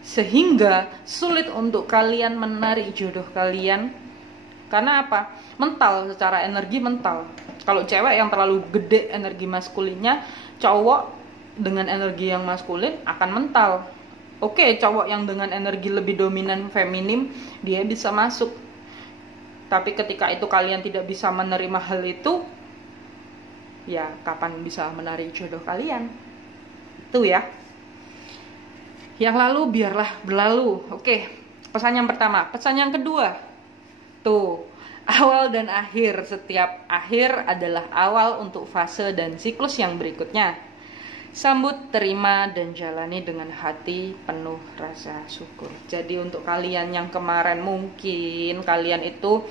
Sehingga sulit untuk kalian menarik jodoh kalian. Karena apa? Mental, secara energi mental. Kalau cewek yang terlalu gede energi maskulinnya, cowok dengan energi yang maskulin akan mental. Oke, cowok yang dengan energi lebih dominan feminim, dia bisa masuk. Tapi ketika itu kalian tidak bisa menerima hal itu, ya kapan bisa menarik jodoh kalian? Itu ya. Yang lalu biarlah berlalu. Oke, pesan yang pertama. Pesan yang kedua, tuh, awal dan akhir. Setiap akhir adalah awal untuk fase dan siklus yang berikutnya. Sambut, terima, dan jalani dengan hati penuh rasa syukur. Jadi untuk kalian yang kemarin mungkin kalian itu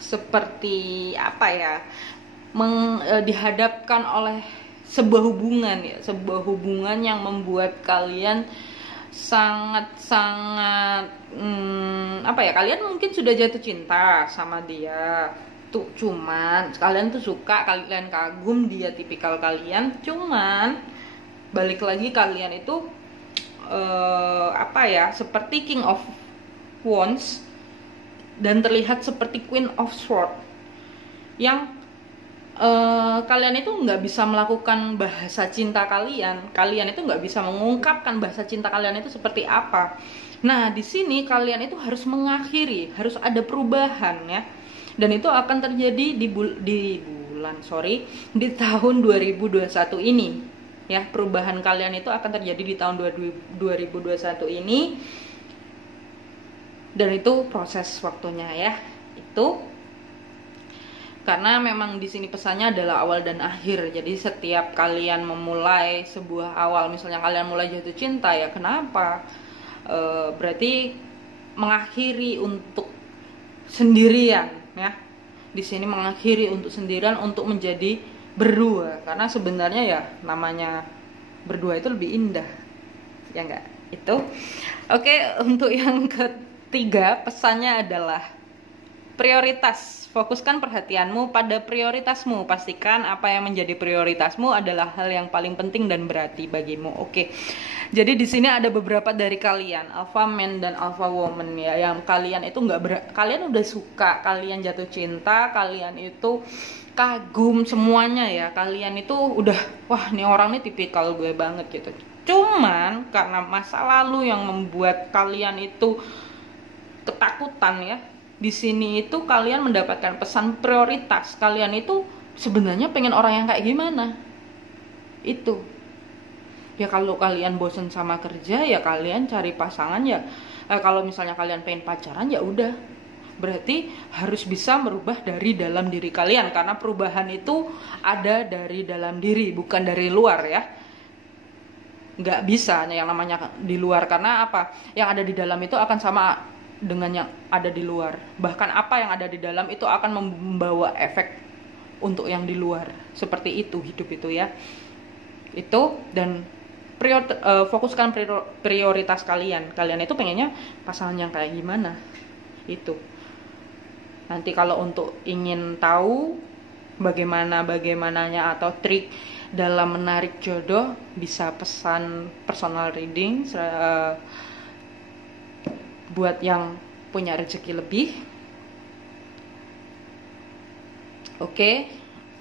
seperti apa ya, dihadapkan oleh sebuah hubungan yang membuat kalian sangat apa ya, kalian mungkin sudah jatuh cinta sama dia tuh, cuman kalian tuh suka, kalian kagum dia tipikal kalian, cuman balik lagi kalian itu apa ya, seperti King of Wands dan terlihat seperti Queen of Swords yang kalian itu nggak bisa melakukan bahasa cinta kalian itu nggak bisa mengungkapkan bahasa cinta kalian itu seperti apa. Nah di sini kalian itu harus mengakhiri, harus ada perubahan ya, dan itu akan terjadi di tahun 2021 ini ya. Perubahan kalian itu akan terjadi di tahun 2021 ini, dan itu proses waktunya ya. Itu karena memang di sini pesannya adalah awal dan akhir. Jadi setiap kalian memulai sebuah awal, misalnya kalian mulai jatuh cinta ya, kenapa? Berarti mengakhiri untuk sendirian ya. Di sini mengakhiri untuk sendirian, untuk menjadi berdua. Karena sebenarnya ya namanya berdua itu lebih indah. Ya enggak? Itu. Oke, untuk yang ketiga pesannya adalah prioritas. Fokuskan perhatianmu pada prioritasmu. Pastikan apa yang menjadi prioritasmu adalah hal yang paling penting dan berarti bagimu. Oke. Jadi di sini ada beberapa dari kalian, alpha man dan alpha woman ya, yang kalian itu kalian udah suka, kalian jatuh cinta, kalian itu kagum semuanya ya. Kalian itu udah, wah nih orang nih tipikal gue banget gitu. Cuman karena masa lalu yang membuat kalian itu ketakutan ya. Di sini itu kalian mendapatkan pesan prioritas. Kalian itu sebenarnya pengen orang yang kayak gimana? Itu. Ya kalau kalian bosen sama kerja ya kalian cari pasangan ya. Kalau misalnya kalian pengen pacaran ya udah. Berarti harus bisa merubah dari dalam diri kalian, karena perubahan itu ada dari dalam diri, bukan dari luar ya. Nggak bisa yang namanya di luar, karena apa? Yang ada di dalam itu akan sama dengan yang ada di luar. Bahkan apa yang ada di dalam itu akan membawa efek untuk yang di luar. Seperti itu hidup itu ya. Itu, dan fokuskan prioritas kalian. Kalian itu pengennya pasangan yang kayak gimana? Itu. Nanti kalau untuk ingin tahu bagaimananya atau trik dalam menarik jodoh, bisa pesan personal reading buat yang punya rezeki lebih. Oke,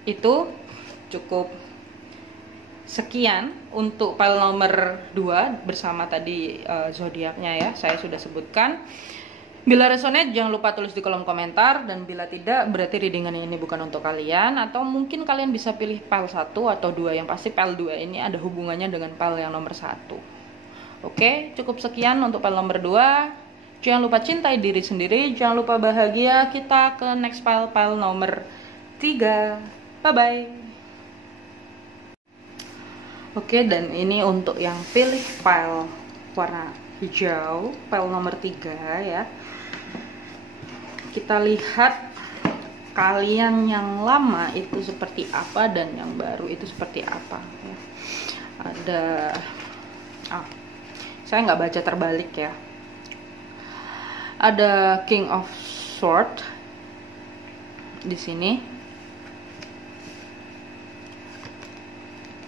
itu cukup sekian untuk file nomor 2 bersama tadi zodiaknya ya, saya sudah sebutkan. Bila resonate jangan lupa tulis di kolom komentar, dan bila tidak berarti readingan ini bukan untuk kalian, atau mungkin kalian bisa pilih file 1 atau 2. Yang pasti file 2 ini ada hubungannya dengan file yang nomor 1. Oke, cukup sekian untuk file nomor 2. Jangan lupa cintai diri sendiri, jangan lupa bahagia. Kita ke next file nomor 3. Bye-bye. Oke, dan ini untuk yang pilih file warna hijau, file nomor 3 ya. Kita lihat kalian yang lama itu seperti apa dan yang baru itu seperti apa ya. Ada saya nggak baca terbalik ya. Ada King of Sword di sini,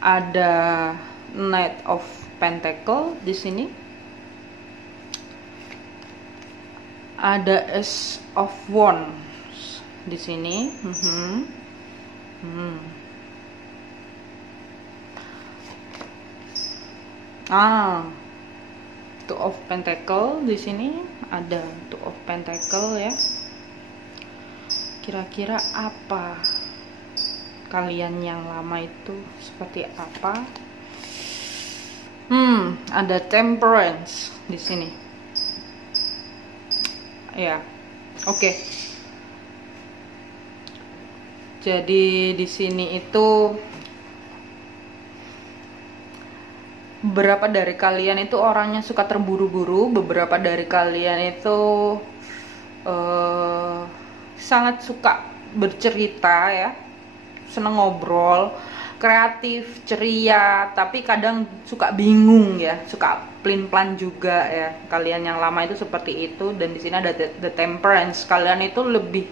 ada Knight of Pentacle di sini, ada Ace of Wands di sini. Two of Pentacle di sini, ada Two of Pentacle ya. Kira-kira apa kalian yang lama itu seperti apa? Ada Temperance di sini. Ya, oke. Jadi di sini itu beberapa dari kalian itu orangnya suka terburu-buru, beberapa dari kalian itu sangat suka bercerita ya, seneng ngobrol, kreatif, ceria, tapi kadang suka bingung ya, suka pelin-pelan juga ya. Kalian yang lama itu seperti itu. Dan di sini ada the Temperance. Kalian itu lebih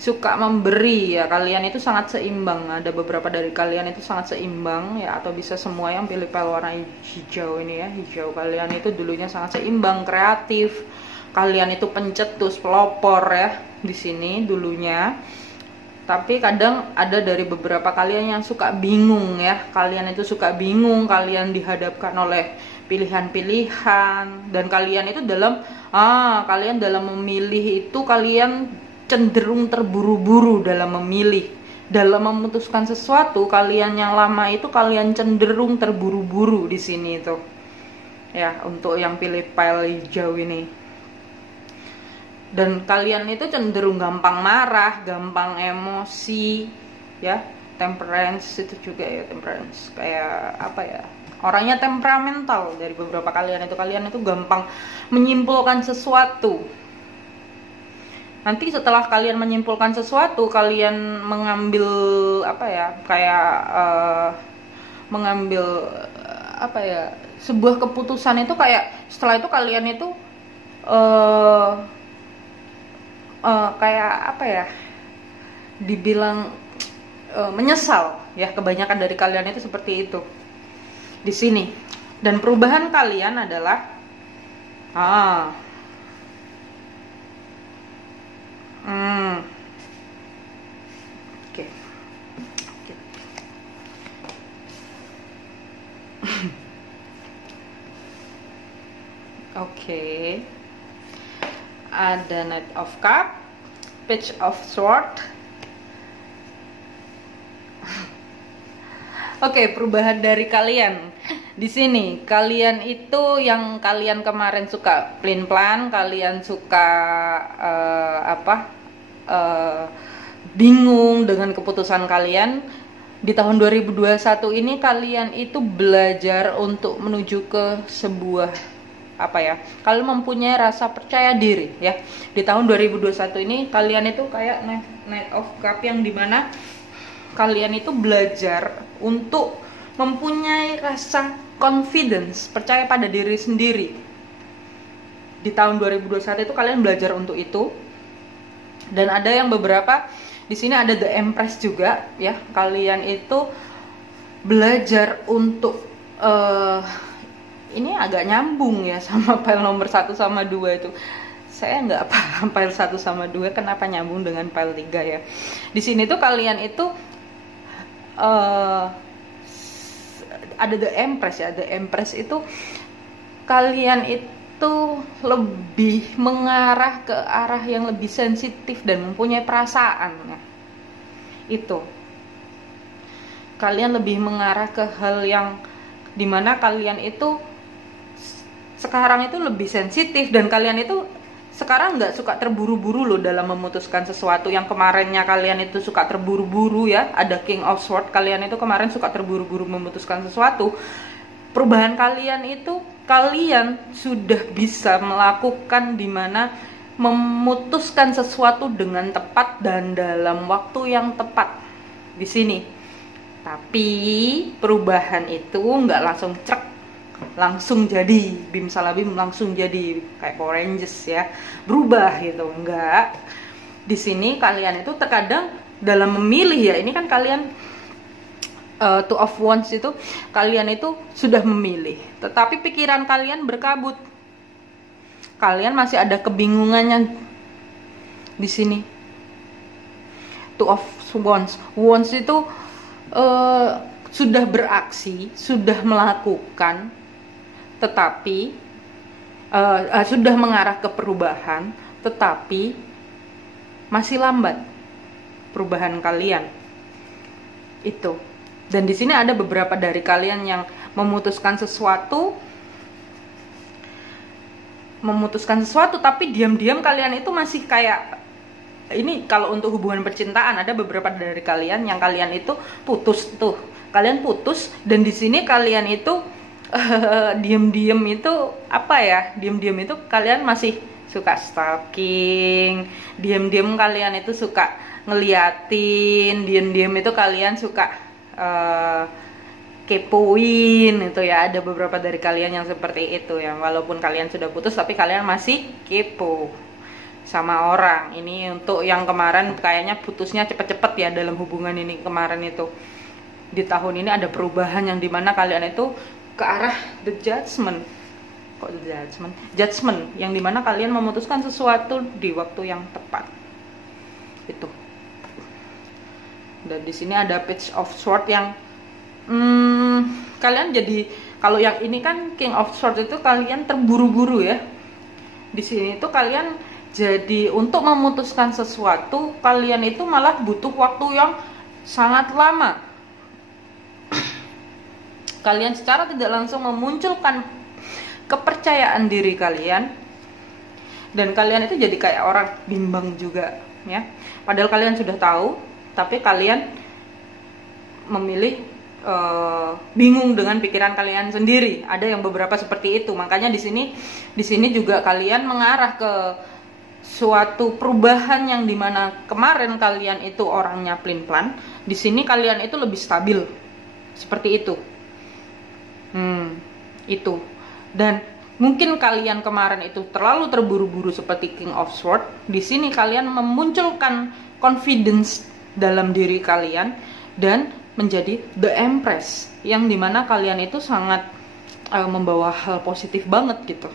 suka memberi ya, kalian itu sangat seimbang. Ada beberapa dari kalian itu sangat seimbang ya, atau bisa semua yang pilih pel warna hijau ini ya, hijau. Kalian itu dulunya sangat seimbang, kreatif. Kalian itu pencetus, pelopor ya di sini dulunya. Tapi kadang ada dari beberapa kalian yang suka bingung ya. Kalian itu suka bingung, kalian dihadapkan oleh pilihan-pilihan, dan kalian itu kalian dalam memilih itu kalian cenderung terburu-buru dalam memilih. Dalam memutuskan sesuatu, kalian yang lama itu kalian cenderung terburu-buru di sini itu. Ya, untuk yang pilih pile hijau ini. Dan kalian itu cenderung gampang marah, gampang emosi ya. Temperance itu juga ya, Temperance kayak apa ya, orangnya temperamental. Dari beberapa kalian itu gampang menyimpulkan sesuatu. Nanti setelah kalian menyimpulkan sesuatu, kalian mengambil apa ya, kayak mengambil apa ya, sebuah keputusan itu kayak setelah itu kalian itu kayak apa ya, dibilang menyesal ya. Kebanyakan dari kalian itu seperti itu di sini. Dan perubahan kalian adalah oke. Oke. Ada Knight of Cup, Page of Sword. Oke, perubahan dari kalian di sini. Kalian itu yang kalian kemarin suka pelin-pelan, kalian suka bingung dengan keputusan kalian. Di tahun 2021 ini kalian itu belajar untuk menuju ke sebuah kalian mempunyai rasa percaya diri ya. Di tahun 2021 ini kalian itu kayak Knight of Cup, yang dimana kalian itu belajar untuk mempunyai rasa confidence, percaya pada diri sendiri. Di tahun 2021 itu kalian belajar untuk itu. Dan ada yang beberapa di sini ada The Empress juga ya. Kalian itu belajar untuk ini agak nyambung ya sama file nomor 1 sama 2 itu. Saya nggak paham file 1 sama 2 kenapa nyambung dengan file 3 ya. Di sini tuh kalian itu ada The Empress ya. The Empress itu kalian itu lebih mengarah ke arah yang lebih sensitif dan mempunyai perasaan ya. Itu kalian lebih mengarah ke hal yang dimana kalian itu sekarang itu lebih sensitif, dan kalian itu sekarang nggak suka terburu-buru loh dalam memutuskan sesuatu. Yang kemarinnya kalian itu suka terburu-buru ya, ada King of Sword, kalian itu kemarin suka terburu-buru memutuskan sesuatu. Perubahan kalian itu kalian sudah bisa melakukan dimana memutuskan sesuatu dengan tepat dan dalam waktu yang tepat di sini. Tapi perubahan itu nggak langsung cek, langsung jadi bim salah bim langsung jadi kayak Power Rangers ya, berubah gitu. Enggak. Di sini kalian itu terkadang dalam memilih ya, ini kan kalian Two of Wands itu kalian itu sudah memilih, tetapi pikiran kalian berkabut. Kalian masih ada kebingungannya di sini. Two of Wands, Wands itu sudah beraksi, sudah melakukan, tetapi sudah mengarah ke perubahan, tetapi masih lambat perubahan kalian itu. Dan di sini ada beberapa dari kalian yang memutuskan sesuatu, tapi diam-diam kalian itu masih kayak ini. Kalau untuk hubungan percintaan, ada beberapa dari kalian yang kalian itu putus tuh, kalian putus, dan di sini kalian itu diam-diam itu apa ya, diam-diam itu kalian masih suka stalking, diam-diam kalian itu suka ngeliatin, diam-diam itu kalian suka kepoin itu ya. Ada beberapa dari kalian yang seperti itu ya, walaupun kalian sudah putus tapi kalian masih kepo sama orang. Ini untuk yang kemarin kayaknya putusnya cepet-cepet ya dalam hubungan ini kemarin itu. Di tahun ini ada perubahan yang dimana kalian itu ke arah the judgment. Kok the judgment? Judgment yang dimana kalian memutuskan sesuatu di waktu yang tepat itu. Dan di sini ada Page of Swords yang kalian jadi, kalau yang ini kan King of Swords itu kalian terburu-buru ya. Di sini itu kalian jadi untuk memutuskan sesuatu kalian itu malah butuh waktu yang sangat lama. Kalian secara tidak langsung memunculkan kepercayaan diri kalian, dan kalian itu jadi kayak orang bimbang juga ya. Padahal kalian sudah tahu, tapi kalian memilih bingung dengan pikiran kalian sendiri. Ada yang beberapa seperti itu. Makanya di sini juga kalian mengarah ke suatu perubahan yang dimana kemarin kalian itu orangnya pelin-pelan, di sini kalian itu lebih stabil seperti itu. Itu. Dan mungkin kalian kemarin itu terlalu terburu-buru seperti King of Swords. Di sini kalian memunculkan confidence dalam diri kalian dan menjadi the Empress, yang dimana kalian itu sangat membawa hal positif banget gitu.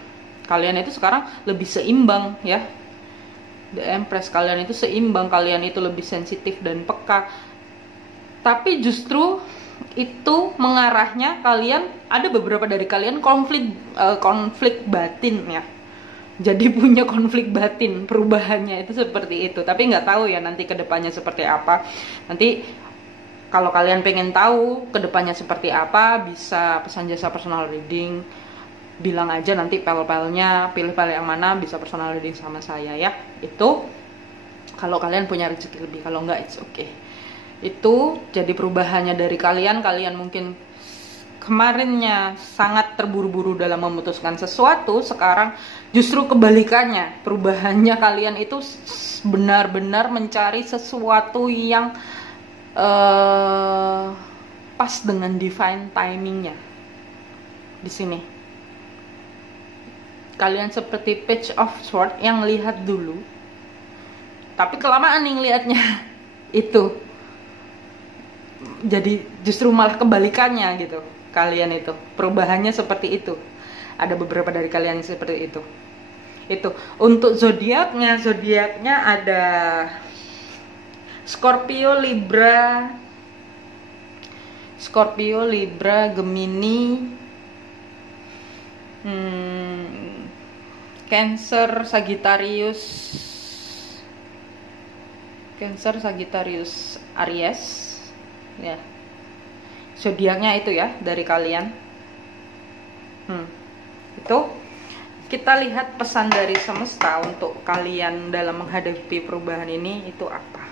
Kalian itu sekarang lebih seimbang ya. The Empress, kalian itu seimbang, kalian itu lebih sensitif dan peka. Tapi justru itu mengarahnya kalian, ada beberapa dari kalian konflik batin ya. Jadi punya konflik batin, perubahannya itu seperti itu. Tapi nggak tahu ya nanti kedepannya seperti apa. Nanti kalau kalian pengen tahu kedepannya seperti apa, bisa pesan jasa personal reading. Bilang aja nanti pel-pelnya, pilih pel yang mana, bisa personal reading sama saya ya. Itu kalau kalian punya rezeki lebih, kalau nggak it's okay. Itu jadi perubahannya dari kalian. Kalian mungkin kemarinnya sangat terburu-buru dalam memutuskan sesuatu, sekarang justru kebalikannya. Perubahannya kalian itu benar-benar mencari sesuatu yang pas dengan divine timingnya. Di sini kalian seperti Page of Swords yang lihat dulu, tapi kelamaan nih ngelihatnya itu. Jadi justru malah kebalikannya gitu. Kalian itu perubahannya seperti itu. Ada beberapa dari kalian yang seperti itu. Itu untuk zodiaknya ada Scorpio, Libra, Gemini, Cancer, Sagittarius, Aries ya. Zodiaknya itu ya dari kalian. Itu kita lihat pesan dari semesta untuk kalian dalam menghadapi perubahan ini itu apa.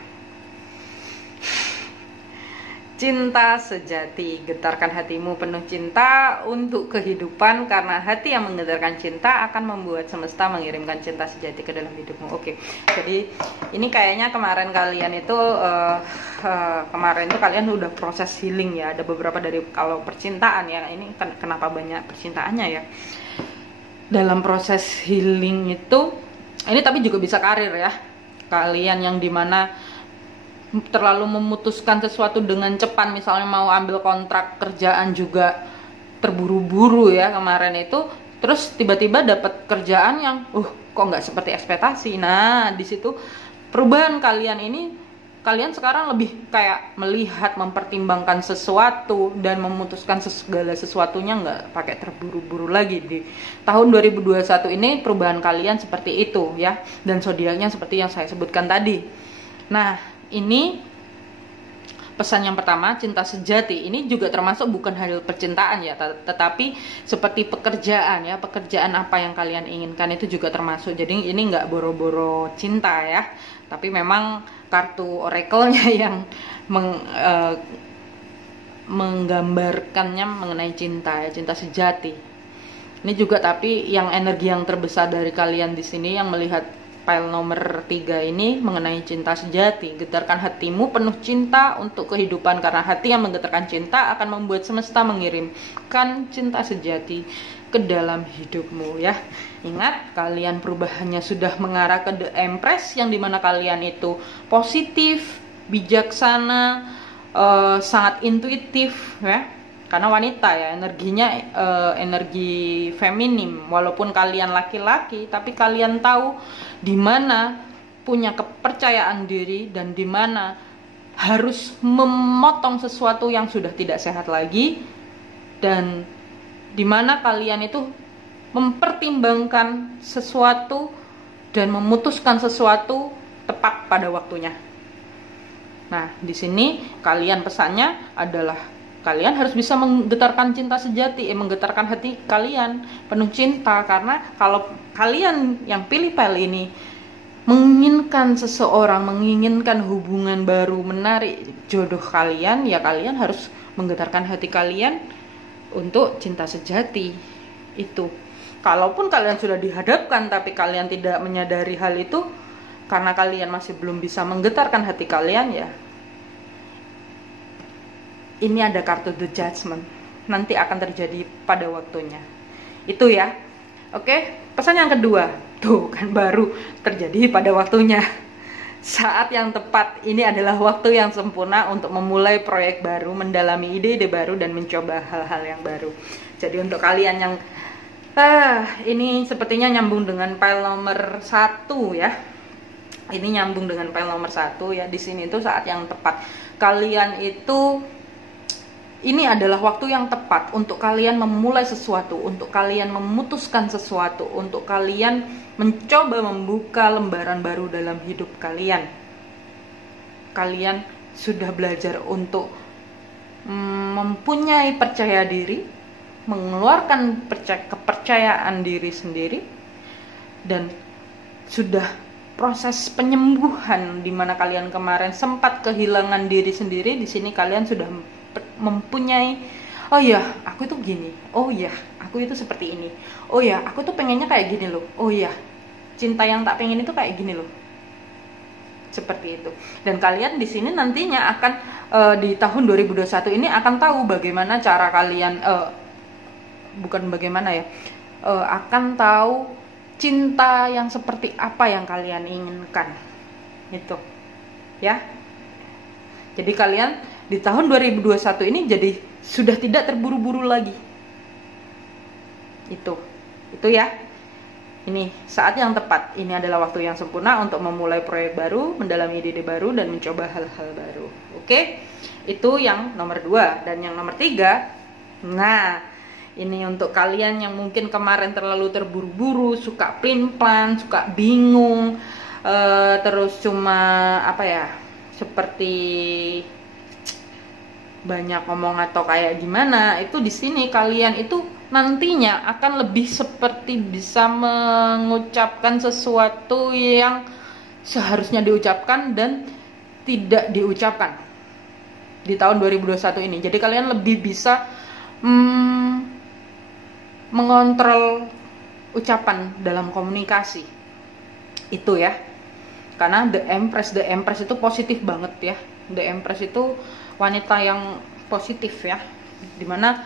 Cinta sejati, getarkan hatimu penuh cinta untuk kehidupan, karena hati yang menggetarkan cinta akan membuat semesta mengirimkan cinta sejati ke dalam hidupmu. Oke, jadi ini kayaknya kemarin kalian itu kalian udah proses healing ya. Ada beberapa dari, kalau percintaan ya, ini kan kenapa banyak percintaannya ya. Dalam proses healing itu, ini tapi juga bisa karir ya. Kalian yang dimana terlalu memutuskan sesuatu dengan cepat, misalnya mau ambil kontrak kerjaan juga terburu-buru ya kemarin itu, terus tiba-tiba dapat kerjaan yang kok nggak seperti ekspektasi. Nah, di situ perubahan kalian ini, kalian sekarang lebih kayak melihat, mempertimbangkan sesuatu dan memutuskan segala sesuatunya, nggak pakai terburu-buru lagi. Di tahun 2021 ini perubahan kalian seperti itu ya, dan zodiaknya seperti yang saya sebutkan tadi. Nah, ini pesan yang pertama, cinta sejati. Ini juga termasuk bukan hal percintaan ya, tetapi seperti pekerjaan ya, pekerjaan apa yang kalian inginkan itu juga termasuk. Jadi ini nggak boro-boro cinta ya, tapi memang kartu oracle-nya yang menggambarkannya mengenai cinta ya, cinta sejati. Ini juga tapi yang energi yang terbesar dari kalian di sini yang melihat file nomor 3 ini mengenai cinta sejati. Getarkan hatimu penuh cinta untuk kehidupan, karena hati yang menggetarkan cinta akan membuat semesta mengirimkan cinta sejati ke dalam hidupmu ya. Ingat, kalian perubahannya sudah mengarah ke The Empress, yang dimana kalian itu positif, bijaksana, sangat intuitif ya. Karena wanita ya, energinya energi feminim. Walaupun kalian laki-laki, tapi kalian tahu di mana punya kepercayaan diri dan di mana harus memotong sesuatu yang sudah tidak sehat lagi, dan di mana kalian itu mempertimbangkan sesuatu dan memutuskan sesuatu tepat pada waktunya. Nah, di sini kalian pesannya adalah kalian harus bisa menggetarkan cinta sejati, menggetarkan hati kalian penuh cinta. Karena kalau kalian yang pilih file ini menginginkan seseorang, menginginkan hubungan baru, menarik jodoh kalian, ya kalian harus menggetarkan hati kalian untuk cinta sejati itu. Kalaupun kalian sudah dihadapkan tapi kalian tidak menyadari hal itu, karena kalian masih belum bisa menggetarkan hati kalian ya, ini ada kartu The Judgment, nanti akan terjadi pada waktunya itu ya. Oke, pesan yang kedua, tuh kan baru terjadi pada waktunya. Saat yang tepat, ini adalah waktu yang sempurna untuk memulai proyek baru, mendalami ide-ide baru, dan mencoba hal-hal yang baru. Jadi untuk kalian yang ini sepertinya nyambung dengan file nomor 1 ya. Ini nyambung dengan file nomor 1 ya. Di sini itu saat yang tepat. Kalian itu, ini adalah waktu yang tepat untuk kalian memulai sesuatu, untuk kalian memutuskan sesuatu, untuk kalian mencoba membuka lembaran baru dalam hidup kalian. Kalian sudah belajar untuk mempunyai percaya diri, mengeluarkan kepercayaan diri sendiri, dan sudah proses penyembuhan di mana kalian kemarin sempat kehilangan diri sendiri. Di sini kalian sudah mempunyai, oh ya aku itu gini, oh ya aku itu seperti ini, oh ya aku tuh pengennya kayak gini loh, oh ya cinta yang tak pengen itu kayak gini loh, seperti itu. Dan kalian di sini nantinya akan di tahun 2021 ini akan tahu bagaimana cara kalian akan tahu cinta yang seperti apa yang kalian inginkan itu ya. Jadi kalian di tahun 2021 ini jadi sudah tidak terburu-buru lagi. Itu ya. Ini saat yang tepat. Ini adalah waktu yang sempurna untuk memulai proyek baru, mendalami ide-ide baru, dan mencoba hal-hal baru. Oke? Itu yang nomor 2. Dan yang nomor 3, nah, ini untuk kalian yang mungkin kemarin terlalu terburu-buru, suka plan-plan, suka bingung, terus cuma seperti banyak ngomong atau kayak gimana. Itu di sini kalian itu nantinya akan lebih seperti bisa mengucapkan sesuatu yang seharusnya diucapkan dan tidak diucapkan. di tahun 2021 ini. Jadi kalian lebih bisa mengontrol ucapan dalam komunikasi itu ya. Karena The Empress itu positif banget ya. The Empress itu wanita yang positif ya, dimana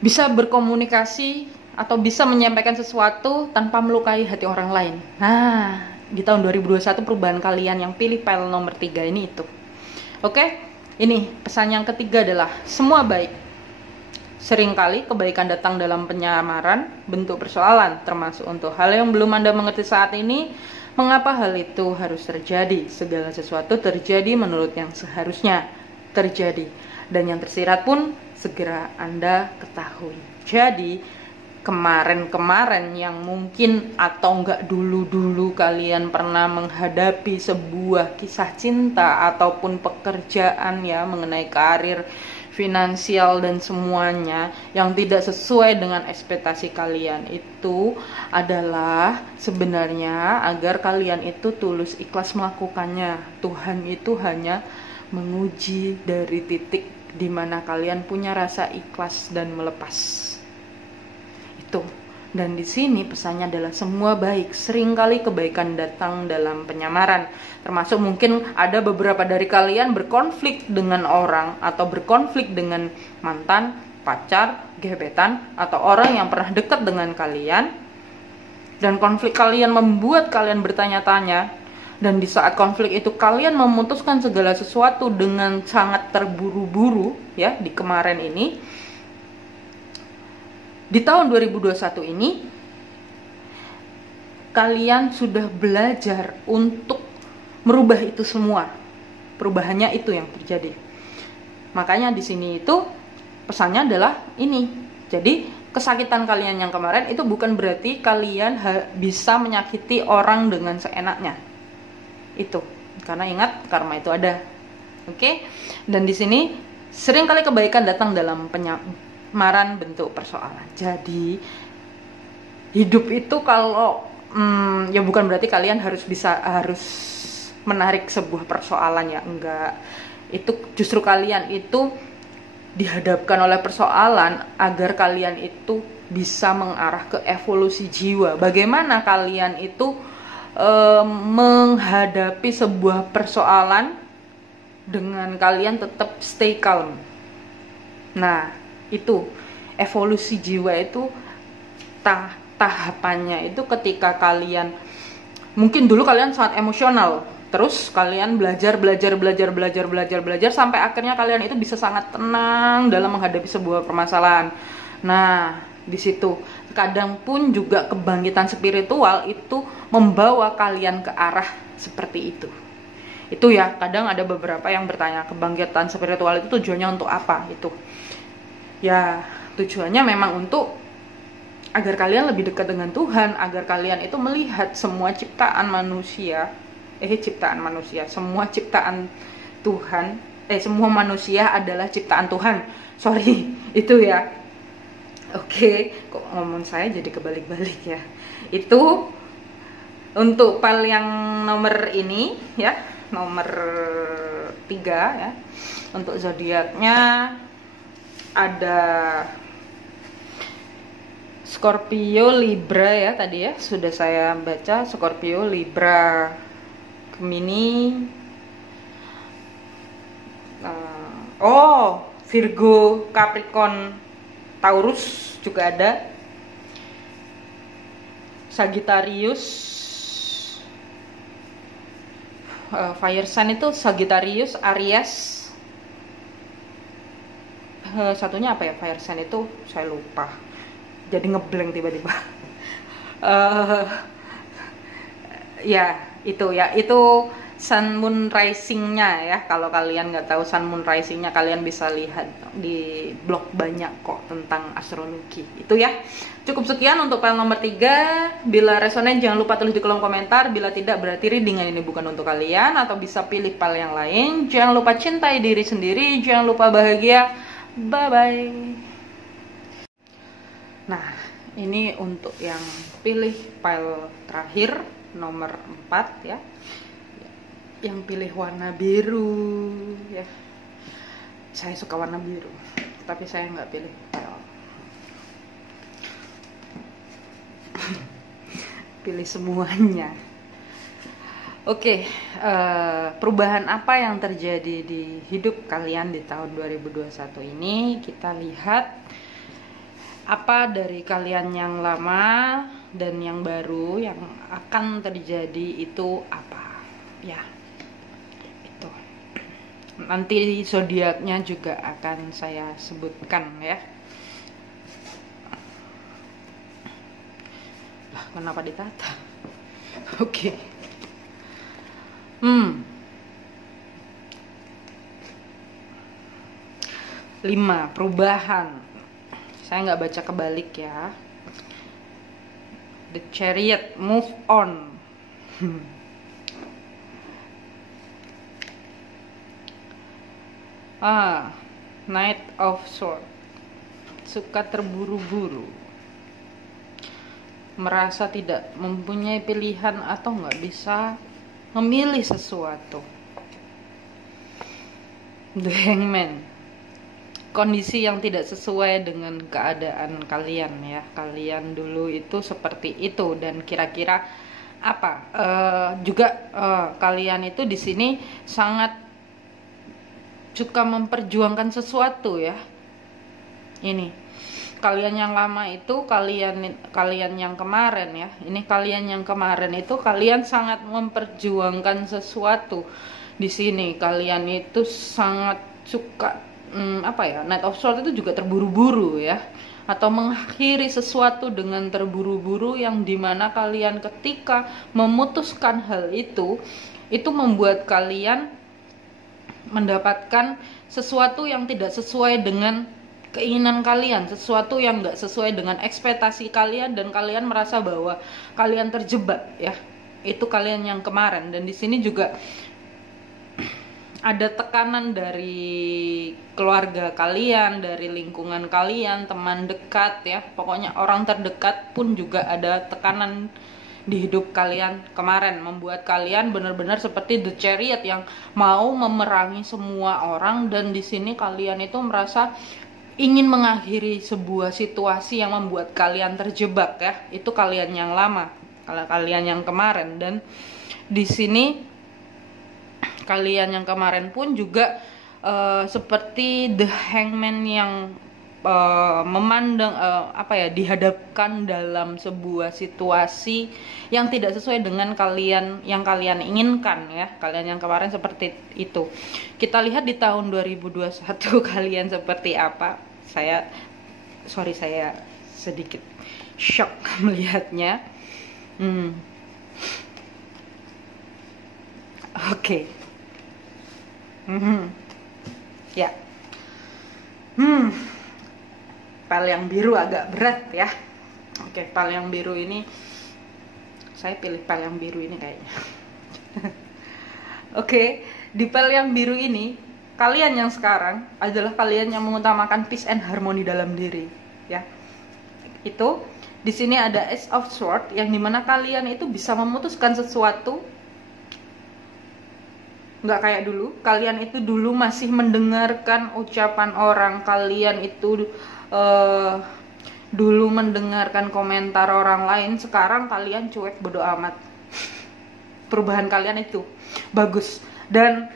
bisa berkomunikasi atau bisa menyampaikan sesuatu tanpa melukai hati orang lain. Nah, di tahun 2021 perubahan kalian yang pilih pile nomor 3 ini itu. Oke, ini pesan yang ketiga adalah semua baik. Seringkali kebaikan datang dalam penyamaran bentuk persoalan, termasuk untuk hal yang belum Anda mengerti saat ini. Mengapa hal itu harus terjadi? Segala sesuatu terjadi menurut yang seharusnya terjadi, dan yang tersirat pun segera Anda ketahui. Jadi kemarin-kemarin yang mungkin atau enggak dulu-dulu kalian pernah menghadapi sebuah kisah cinta ataupun pekerjaan ya, mengenai karir, finansial dan semuanya yang tidak sesuai dengan ekspektasi kalian, itu adalah sebenarnya agar kalian itu tulus ikhlas melakukannya. Tuhan itu hanya menguji dari titik di mana kalian punya rasa ikhlas dan melepas itu. Dan di sini pesannya adalah semua baik. Seringkali kebaikan datang dalam penyamaran. Termasuk mungkin ada beberapa dari kalian berkonflik dengan orang atau berkonflik dengan mantan, pacar, gebetan, atau orang yang pernah dekat dengan kalian. Dan konflik kalian membuat kalian bertanya-tanya. Dan di saat konflik itu kalian memutuskan segala sesuatu dengan sangat terburu-buru ya, di kemarin ini. Di tahun 2021 ini kalian sudah belajar untuk merubah itu semua. Perubahannya itu yang terjadi. Makanya di sini itu pesannya adalah ini. Jadi kesakitan kalian yang kemarin itu bukan berarti kalian bisa menyakiti orang dengan seenaknya. Itu. Karena ingat, karma itu ada. Oke? Dan di sini seringkali kebaikan datang dalam penyamaran bentuk persoalan. Jadi hidup itu kalau ya bukan berarti kalian harus menarik sebuah persoalan ya, enggak. Itu justru kalian itu dihadapkan oleh persoalan agar kalian itu bisa mengarah ke evolusi jiwa. Bagaimana kalian itu menghadapi sebuah persoalan dengan kalian tetap stay calm. Nah, itu evolusi jiwa itu tahapannya itu ketika kalian mungkin dulu kalian sangat emosional, terus kalian belajar sampai akhirnya kalian itu bisa sangat tenang dalam menghadapi sebuah permasalahan. Nah, di situ kadang pun juga kebangkitan spiritual itu membawa kalian ke arah seperti itu. Itu ya, kadang ada beberapa yang bertanya kebangkitan spiritual itu tujuannya untuk apa? Itu ya tujuannya memang untuk agar kalian lebih dekat dengan Tuhan, agar kalian itu melihat semua ciptaan manusia, semua ciptaan Tuhan, semua manusia adalah ciptaan Tuhan. Sorry, itu ya. Oke, kok ngomong saya jadi kebalik-balik ya. Itu untuk pile yang nomor ini ya, nomor 3 ya. Untuk zodiaknya ada Scorpio, Libra ya tadi ya, sudah saya baca. Scorpio, Libra, Gemini, Virgo, Capricorn, Taurus juga ada, Sagittarius, fire sign itu Sagittarius, Aries, satunya apa ya fire sign itu saya lupa, jadi ngeblank tiba-tiba. Ya itu sun moon rising-nya ya. Kalau kalian nggak tahu sun moon rising-nya, kalian bisa lihat di blog banyak kok tentang astrologi. Itu ya. Cukup sekian untuk pile nomor 3. Bila resonan jangan lupa tulis di kolom komentar. Bila tidak berarti readingan ini bukan untuk kalian, atau bisa pilih pile yang lain. Jangan lupa cintai diri sendiri, jangan lupa bahagia. Bye bye. Nah, ini untuk yang pilih pile terakhir nomor 4 ya, yang pilih warna biru ya. Saya suka warna biru, tapi saya nggak pilih pel. Pilih semuanya. Oke, perubahan apa yang terjadi di hidup kalian di tahun 2021 ini? Kita lihat apa dari kalian yang lama dan yang baru yang akan terjadi itu apa, ya. Nanti zodiaknya juga akan saya sebutkan ya. Lah, kenapa ditata? Oke. 5 perubahan. Saya nggak baca kebalik ya. The Chariot, move on. Knight of Swords, suka terburu-buru, merasa tidak mempunyai pilihan atau nggak bisa memilih sesuatu. The Hangman, kondisi yang tidak sesuai dengan keadaan kalian ya. Kalian dulu itu seperti itu dan kira-kira apa? Kalian itu di sini sangat suka memperjuangkan sesuatu ya. Ini kalian yang lama itu, kalian yang kemarin ya. Ini kalian yang kemarin itu kalian sangat memperjuangkan sesuatu. Di sini kalian itu sangat suka Knight of Swords itu juga terburu-buru ya, atau mengakhiri sesuatu dengan terburu-buru, yang dimana kalian ketika memutuskan hal itu membuat kalian mendapatkan sesuatu yang tidak sesuai dengan keinginan kalian, sesuatu yang nggak sesuai dengan ekspektasi kalian, dan kalian merasa bahwa kalian terjebak ya. Itu kalian yang kemarin. Dan di sini juga ada tekanan dari keluarga kalian, dari lingkungan kalian, teman dekat ya, pokoknya orang terdekat pun juga ada tekanan di hidup kalian kemarin, membuat kalian benar-benar seperti The Chariot yang mau memerangi semua orang. Dan di sini kalian itu merasa ingin mengakhiri sebuah situasi yang membuat kalian terjebak ya. Itu kalian yang lama, kalau kalian yang kemarin. Dan di sini kalian yang kemarin pun juga seperti The Hangman yang memandang dihadapkan dalam sebuah situasi yang tidak sesuai dengan yang kalian inginkan ya. Kalian yang kemarin seperti itu. Kita lihat di tahun 2021 kalian seperti apa. Saya sedikit shock melihatnya. Oke. Ya. Pel yang biru agak berat ya. Oke, pel yang biru ini saya pilih pel yang biru ini kayaknya. Oke, di pel yang biru ini kalian yang sekarang adalah kalian yang mengutamakan peace and harmony dalam diri ya. Itu di sini ada Ace of Swords yang dimana kalian itu bisa memutuskan sesuatu. Nggak kayak dulu, kalian itu dulu masih mendengarkan ucapan orang, kalian itu dulu mendengarkan komentar orang lain. Sekarang kalian cuek, bodo amat. Perubahan kalian itu bagus. Dan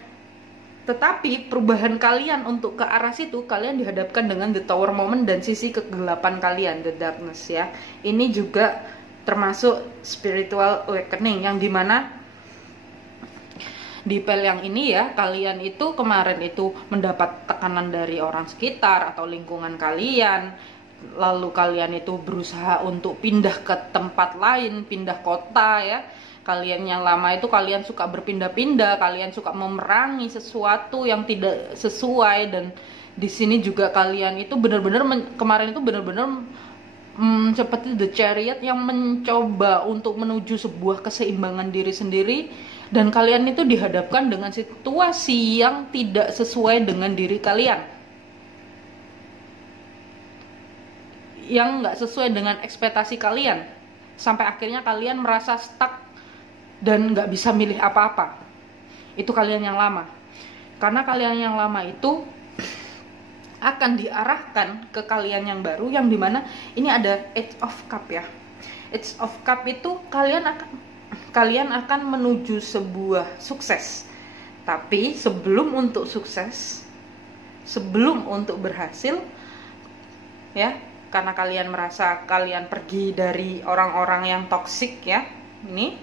tetapi perubahan kalian untuk ke arah situ, kalian dihadapkan dengan the tower moment dan sisi kegelapan kalian, the darkness ya. Ini juga termasuk spiritual awakening, yang dimana di pel yang ini ya, kalian itu kemarin itu mendapat tekanan dari orang sekitar atau lingkungan kalian, lalu kalian itu berusaha untuk pindah ke tempat lain, pindah kota ya. Kalian yang lama itu kalian suka berpindah-pindah, kalian suka memerangi sesuatu yang tidak sesuai. Dan di sini juga kalian itu benar-benar kemarin itu benar-benar seperti The Chariot yang mencoba untuk menuju sebuah keseimbangan diri sendiri. Dan kalian itu dihadapkan dengan situasi yang tidak sesuai dengan diri kalian, yang nggak sesuai dengan ekspektasi kalian, sampai akhirnya kalian merasa stuck dan nggak bisa milih apa-apa. Itu kalian yang lama. Karena kalian yang lama itu akan diarahkan ke kalian yang baru, yang dimana ini ada Eight of Cup ya. Eight of Cup itu kalian akan menuju sebuah sukses. Tapi sebelum untuk sukses, sebelum untuk berhasil ya, karena kalian merasa kalian pergi dari orang-orang yang toksik ya. Ini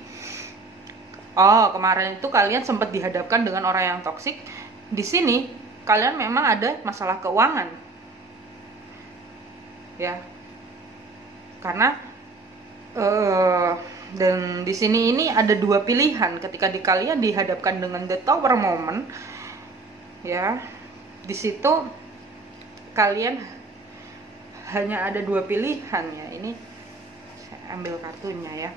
kemarin itu kalian sempat dihadapkan dengan orang yang toksik. Di sini kalian memang ada masalah keuangan ya, karena dan di sini ini ada dua pilihan ketika kalian dihadapkan dengan the Tower moment ya. Di situ kalian hanya ada dua pilihan ya. Ini saya ambil kartunya ya.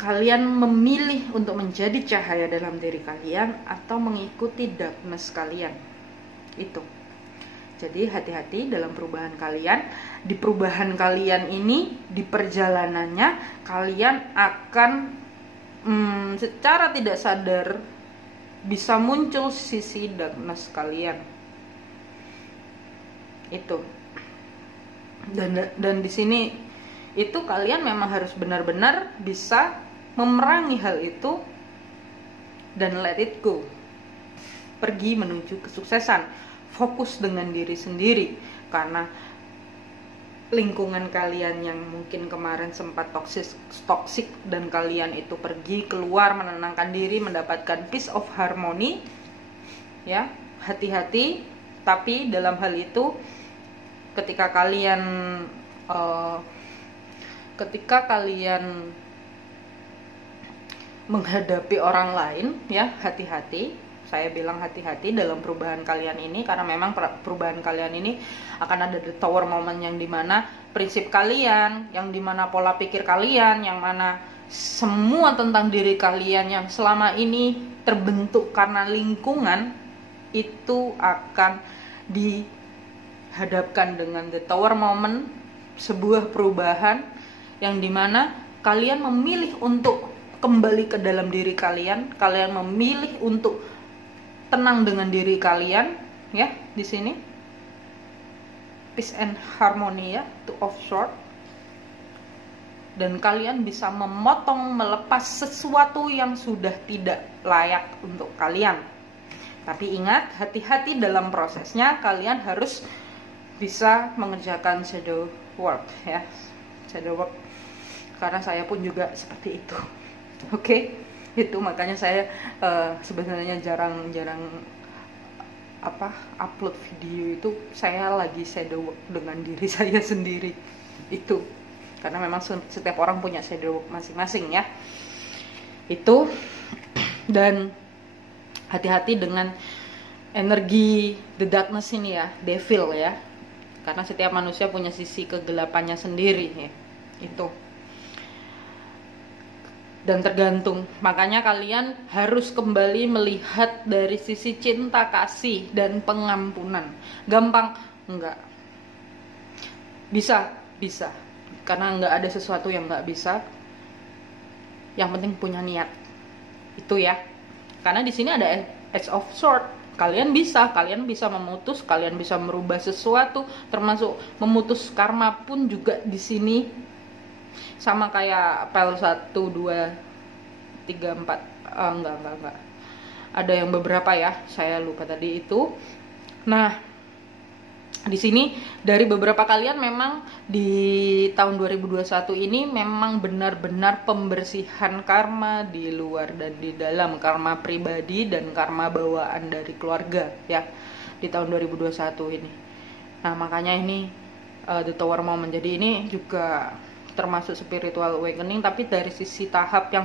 Kalian memilih untuk menjadi cahaya dalam diri kalian atau mengikuti darkness kalian. Itu. Jadi hati-hati dalam perubahan kalian. Di perubahan kalian ini, di perjalanannya kalian akan secara tidak sadar bisa muncul sisi darkness kalian. Itu. Dan di sini itu kalian memang harus benar-benar bisa memerangi hal itu dan let it go. Pergi menuju kesuksesan. Fokus dengan diri sendiri, karena lingkungan kalian yang mungkin kemarin sempat toksik dan kalian itu pergi keluar menenangkan diri, mendapatkan peace of harmony ya. Hati-hati, tapi dalam hal itu ketika kalian menghadapi orang lain ya, hati-hati. Saya bilang hati-hati dalam perubahan kalian ini, karena memang perubahan kalian ini akan ada the Tower moment, yang dimana prinsip kalian, yang dimana pola pikir kalian, yang mana semua tentang diri kalian yang selama ini terbentuk karena lingkungan itu akan dihadapkan dengan the Tower moment, sebuah perubahan yang dimana kalian memilih untuk kembali ke dalam diri kalian, kalian memilih untuk tenang dengan diri kalian ya. Di sini peace and harmony ya, two of swords. Dan kalian bisa memotong, melepas sesuatu yang sudah tidak layak untuk kalian. Tapi ingat, hati-hati dalam prosesnya. Kalian harus bisa mengerjakan shadow work ya, shadow work, karena saya pun juga seperti itu. Oke. Itu makanya saya sebenarnya jarang upload video itu. Saya lagi shadow work dengan diri saya sendiri itu, karena memang setiap orang punya shadow work masing-masing ya. Itu. Dan hati-hati dengan energi the darkness ini ya, devil ya, karena setiap manusia punya sisi kegelapannya sendiri ya. Itu. Dan tergantung, makanya kalian harus kembali melihat dari sisi cinta, kasih, dan pengampunan. Gampang? Enggak. Bisa, karena enggak ada sesuatu yang enggak bisa. Yang penting punya niat. Itu ya. Karena di sini ada Ace of Swords. Kalian bisa memutus, kalian bisa merubah sesuatu, termasuk memutus karma pun juga di sini. Sama kayak pel 1, 2, 3, 4 enggak. Ada yang beberapa ya, saya lupa tadi itu. Nah, di sini dari beberapa kalian memang di tahun 2021 ini memang benar-benar pembersihan karma di luar dan di dalam, karma pribadi dan karma bawaan dari keluarga ya, di tahun 2021 ini. Nah, makanya ini the Tower moment. Jadi ini juga termasuk spiritual awakening, tapi dari sisi tahap yang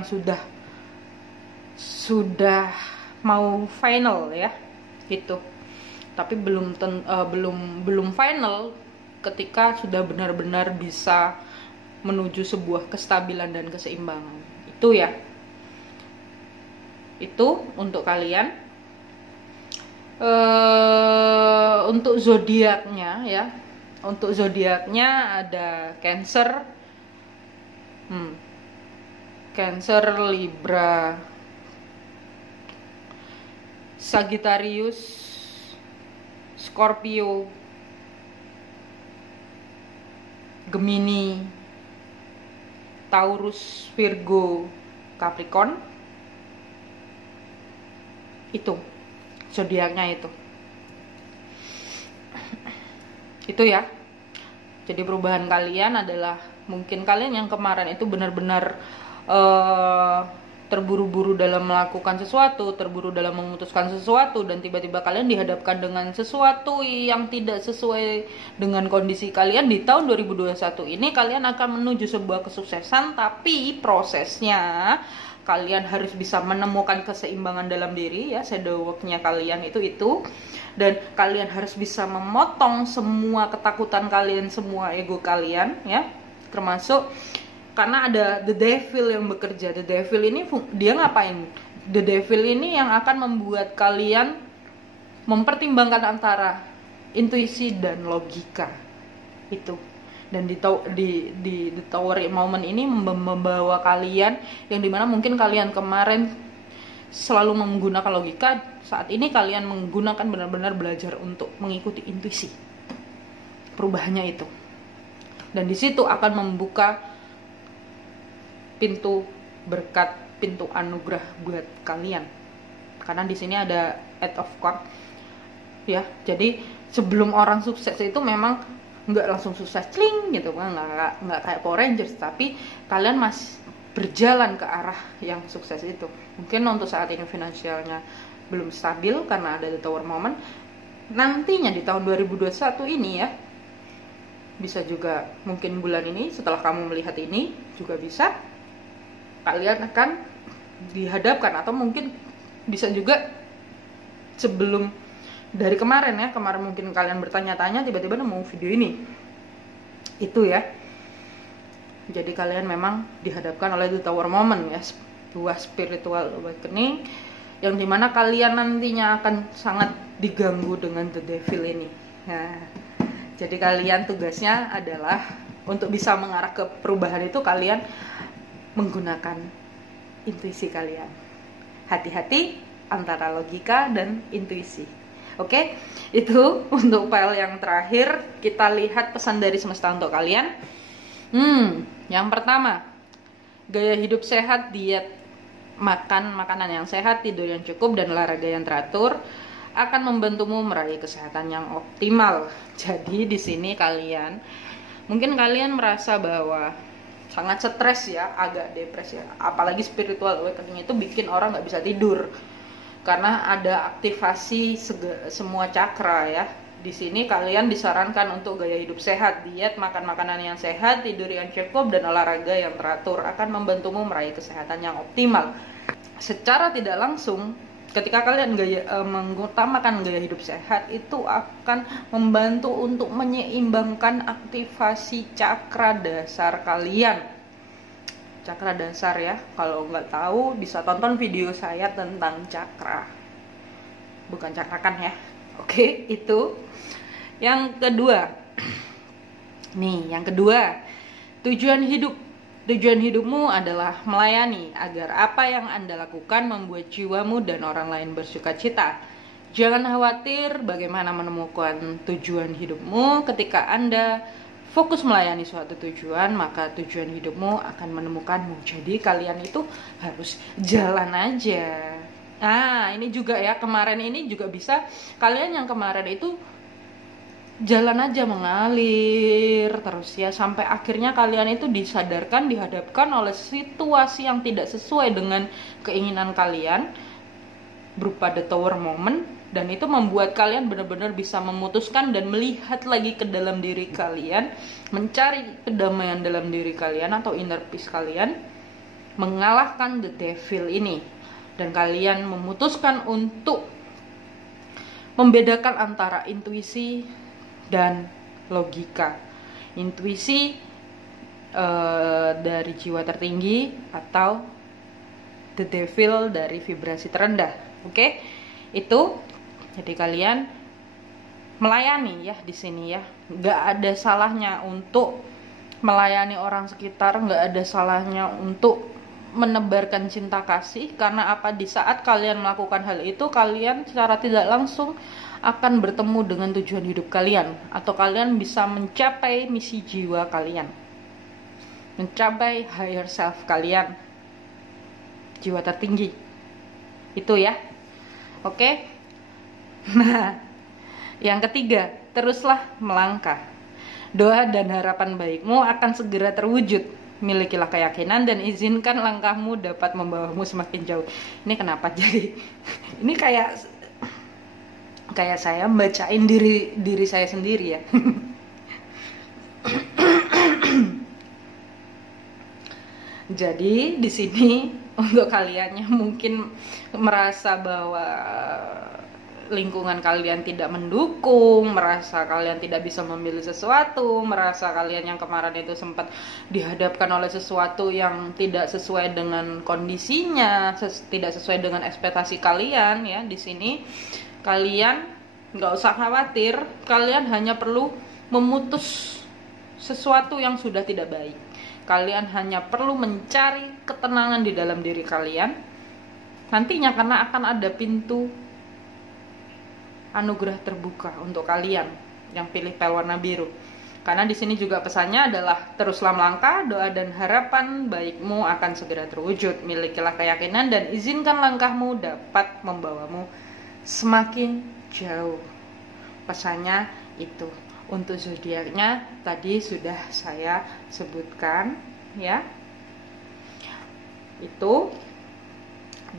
sudah mau final ya gitu. Tapi belum final ketika sudah benar-benar bisa menuju sebuah kestabilan dan keseimbangan. Itu ya. Itu untuk kalian. Untuk zodiaknya ya. Untuk zodiaknya ada Cancer, Cancer, Libra, Sagittarius, Scorpio, Gemini, Taurus, Virgo, Capricorn. Itu zodiaknya itu ya. Jadi perubahan kalian adalah mungkin kalian yang kemarin itu benar-benar terburu-buru dalam melakukan sesuatu, terburu dalam memutuskan sesuatu, dan tiba-tiba kalian dihadapkan dengan sesuatu yang tidak sesuai dengan kondisi kalian. Di tahun 2021 ini kalian akan menuju sebuah kesuksesan, tapi prosesnya kalian harus bisa menemukan keseimbangan dalam diri ya, shadow work-nya kalian itu, dan kalian harus bisa memotong semua ketakutan kalian, semua ego kalian ya, termasuk karena ada the devil yang bekerja. The devil ini dia ngapain? The devil ini yang akan membuat kalian mempertimbangkan antara intuisi dan logika itu. Dan di the tower moment ini membawa kalian yang dimana mungkin kalian kemarin selalu menggunakan logika, saat ini kalian menggunakan benar-benar belajar untuk mengikuti intuisi. Perubahannya itu. Dan di situ akan membuka pintu berkat, pintu anugerah buat kalian. Karena di sini ada Eight of Cups ya. Jadi sebelum orang sukses itu memang nggak langsung sukses cling gitu kan, nggak kayak Power Rangers, tapi kalian masih berjalan ke arah yang sukses itu. Mungkin untuk saat ini finansialnya belum stabil karena ada the tower moment. Nantinya di tahun 2021 ini ya, bisa juga mungkin bulan ini setelah kamu melihat ini juga bisa kalian akan dihadapkan, atau mungkin bisa juga sebelum dari kemarin ya, kemarin mungkin kalian bertanya-tanya tiba-tiba nemu video ini itu ya. Jadi kalian memang dihadapkan oleh the tower moment ya, sebuah spiritual awakening yang dimana kalian nantinya akan sangat diganggu dengan the devil ini. Nah, jadi kalian tugasnya adalah untuk bisa mengarah ke perubahan itu, kalian menggunakan intuisi kalian. Hati-hati antara logika dan intuisi. Oke, itu untuk file yang terakhir. Kita lihat pesan dari semesta untuk kalian. Yang pertama, gaya hidup sehat, diet, makan makanan yang sehat, tidur yang cukup, dan olahraga yang teratur akan membantumu meraih kesehatan yang optimal. Jadi di sini mungkin kalian merasa bahwa sangat stres ya, agak depresi ya. Apalagi spiritual awakening itu bikin orang nggak bisa tidur karena ada aktivasi semua cakra ya. Di sini kalian disarankan untuk gaya hidup sehat, diet, makan makanan yang sehat, tidur yang cukup, dan olahraga yang teratur akan membantumu meraih kesehatan yang optimal. Secara tidak langsung, ketika kalian mengutamakan gaya hidup sehat, itu akan membantu untuk menyeimbangkan aktivasi cakra dasar kalian. Cakra dasar ya, kalau nggak tahu bisa tonton video saya tentang cakra, bukan cakrakan ya. Oke, itu. Yang kedua, tujuan hidup. Tujuan hidupmu adalah melayani agar apa yang Anda lakukan membuat jiwamu dan orang lain bersuka cita. Jangan khawatir bagaimana menemukan tujuan hidupmu. Ketika Anda fokus melayani suatu tujuan, maka tujuan hidupmu akan menemukanmu. Jadi kalian itu harus jalan aja. Nah, ini juga ya, kemarin ini juga bisa kalian yang kemarin itu jalan aja mengalir terus ya, sampai akhirnya kalian itu disadarkan, dihadapkan oleh situasi yang tidak sesuai dengan keinginan kalian berupa the tower moment, dan itu membuat kalian benar-benar bisa memutuskan dan melihat lagi ke dalam diri kalian, mencari kedamaian dalam diri kalian atau inner peace kalian, mengalahkan the devil ini, dan kalian memutuskan untuk membedakan antara intuisi dan logika. Intuisi dari jiwa tertinggi atau the devil dari vibrasi terendah. Oke? Itu. Jadi kalian melayani ya di sini ya. Nggak ada salahnya untuk melayani orang sekitar, nggak ada salahnya untuk menebarkan cinta kasih. Karena apa? Di saat kalian melakukan hal itu, kalian secara tidak langsung akan bertemu dengan tujuan hidup kalian, atau kalian bisa mencapai misi jiwa kalian, mencapai higher self kalian, jiwa tertinggi itu ya. Oke. Nah, yang ketiga, teruslah melangkah. Doa dan harapan baikmu akan segera terwujud. Milikilah keyakinan dan izinkan langkahmu dapat membawamu semakin jauh. Ini kenapa jadi ini kayak saya bacain diri saya sendiri ya. Jadi di sini untuk kalian yang mungkin merasa bahwa lingkungan kalian tidak mendukung, merasa kalian tidak bisa memilih sesuatu, merasa kalian yang kemarin itu sempat dihadapkan oleh sesuatu yang tidak sesuai dengan kondisinya, tidak sesuai dengan ekspektasi kalian ya. Di sini kalian nggak usah khawatir, kalian hanya perlu memutus sesuatu yang sudah tidak baik. Kalian hanya perlu mencari ketenangan di dalam diri kalian nantinya, karena akan ada pintu anugerah terbuka untuk kalian yang pilih pel warna biru. Karena di sini juga pesannya adalah teruslah melangkah, doa dan harapan baikmu akan segera terwujud. Milikilah keyakinan dan izinkan langkahmu dapat membawamu semakin jauh. Pesannya itu. Untuk zodiaknya tadi sudah saya sebutkan ya. Itu.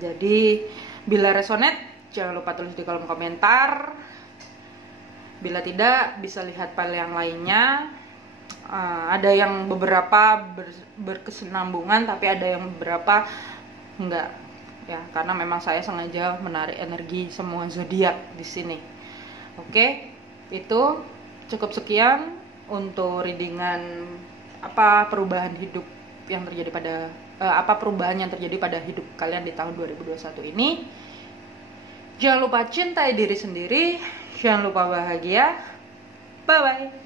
Jadi bila resonate jangan lupa tulis di kolom komentar. Bila tidak, bisa lihat file yang lainnya. Ada yang beberapa berkesinambungan, tapi ada yang beberapa enggak. Ya, karena memang saya sengaja menarik energi semua zodiak di sini. Oke, itu cukup sekian untuk readingan perubahan hidup yang terjadi pada perubahan yang terjadi pada hidup kalian di tahun 2021 ini. Jangan lupa cintai diri sendiri, jangan lupa bahagia. Bye bye.